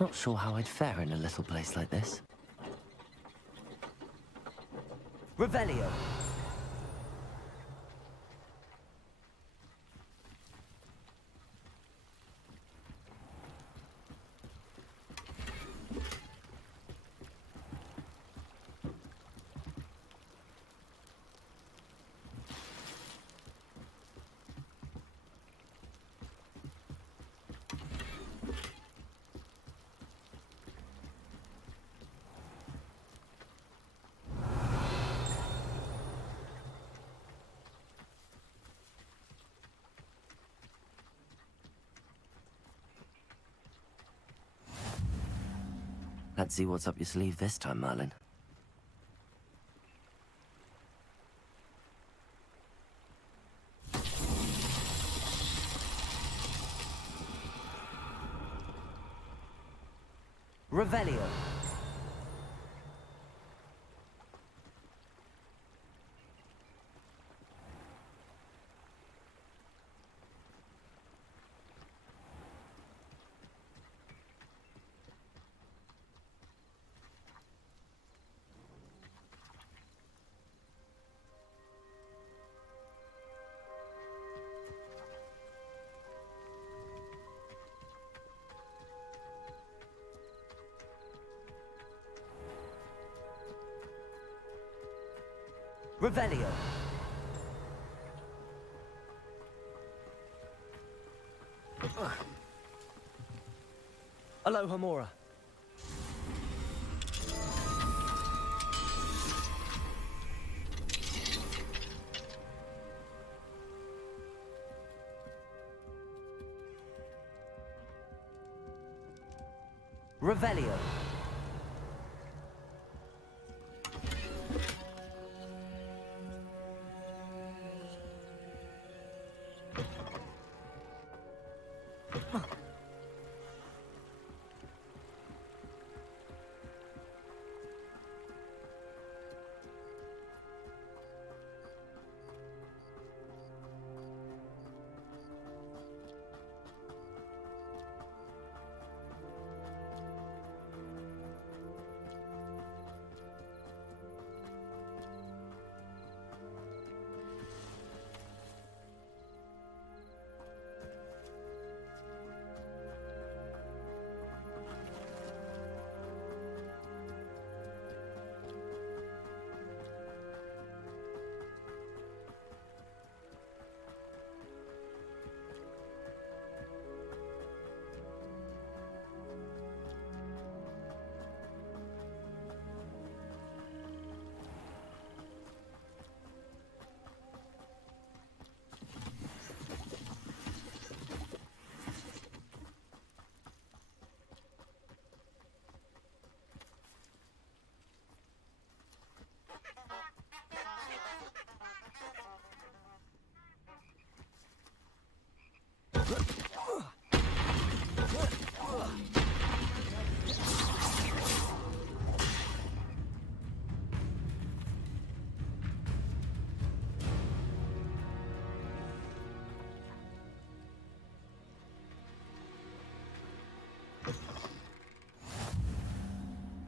Not sure how I'd fare in a little place like this. Revelio! Let's see what's up your sleeve this time, Merlin. Revelio. Revelio. Aloha Mora. Revelio.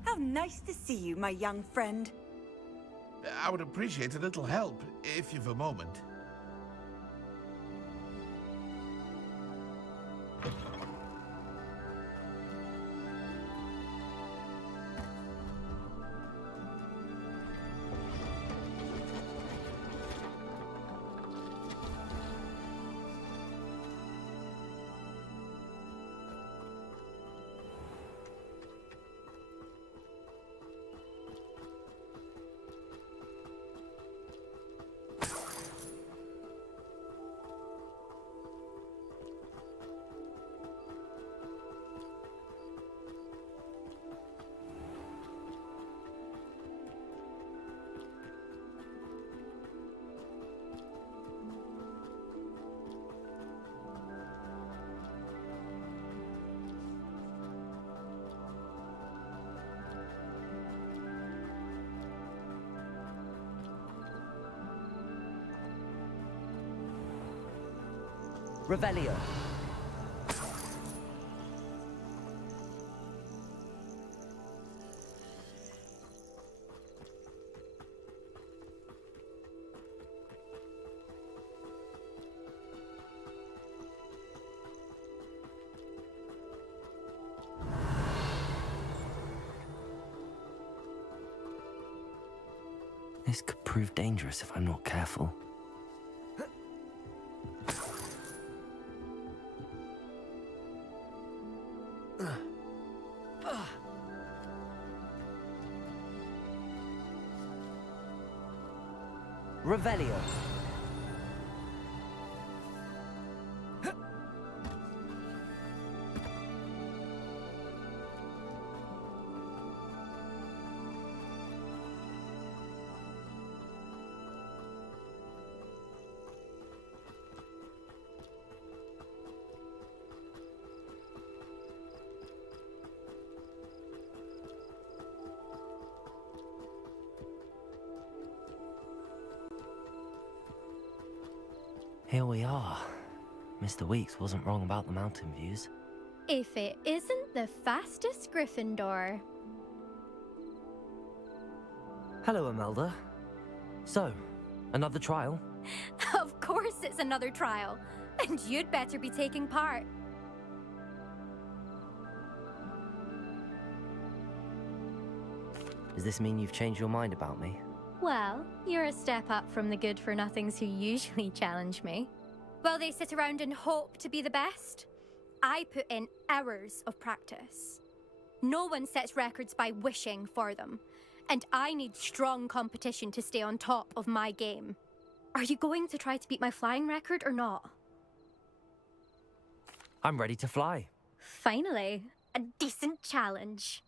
How nice to see you, my young friend. I would appreciate a little help, if you've a moment. Revelio. This could prove dangerous if I'm not careful. Revelio. Here we are. Mr. Weeks wasn't wrong about the mountain views. If it isn't the fastest Gryffindor. Hello, Imelda. So, another trial? Of course it's another trial. And you'd better be taking part. Does this mean you've changed your mind about me? Well, you're a step up from the good-for-nothings who usually challenge me. While they sit around and hope to be the best, I put in hours of practice. No one sets records by wishing for them, and I need strong competition to stay on top of my game. Are you going to try to beat my flying record or not? I'm ready to fly. Finally, a decent challenge.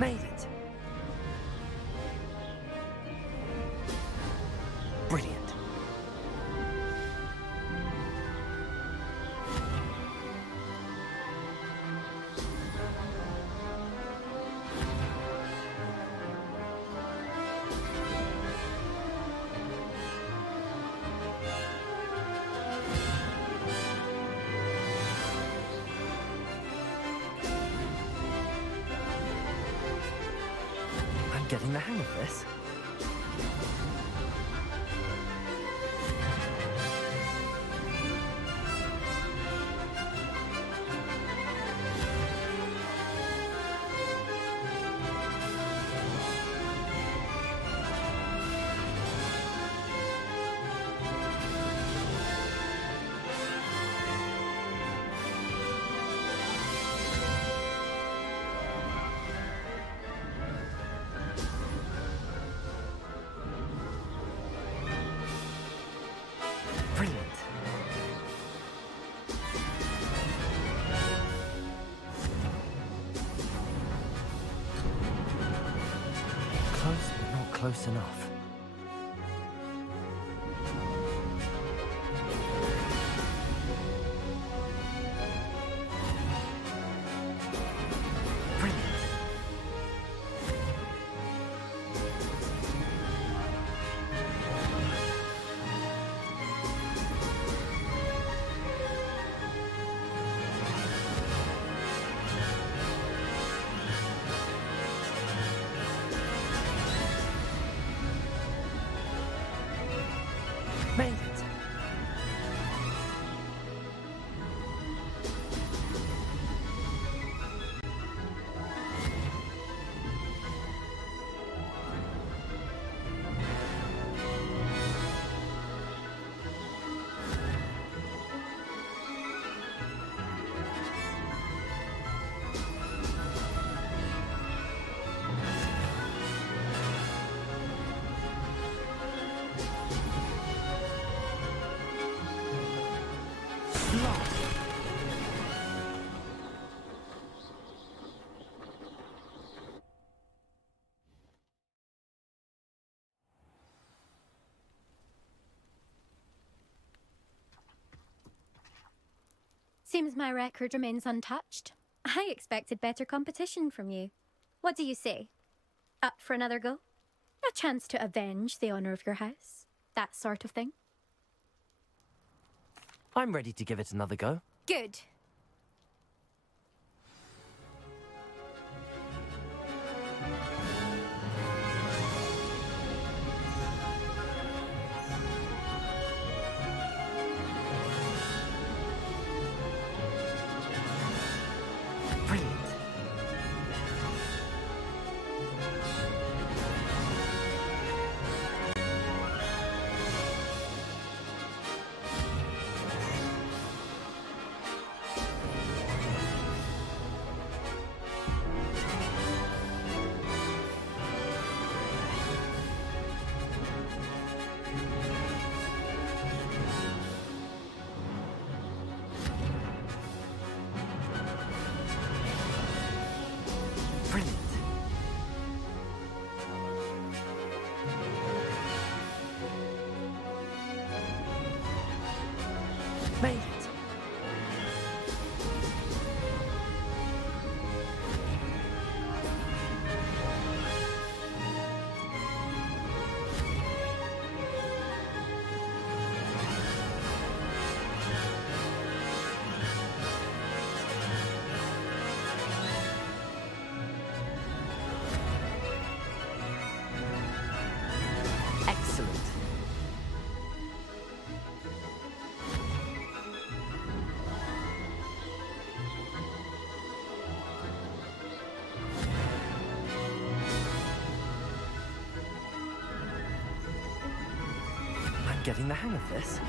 Made it! Brilliant. I'm getting the hang of this. close enough. Made it. Seems my record remains untouched. I expected better competition from you. What do you say? Up for another go? A chance to avenge the honor of your house? That sort of thing? I'm ready to give it another go. Good. Made it. Excellent. I'm getting the hang of this.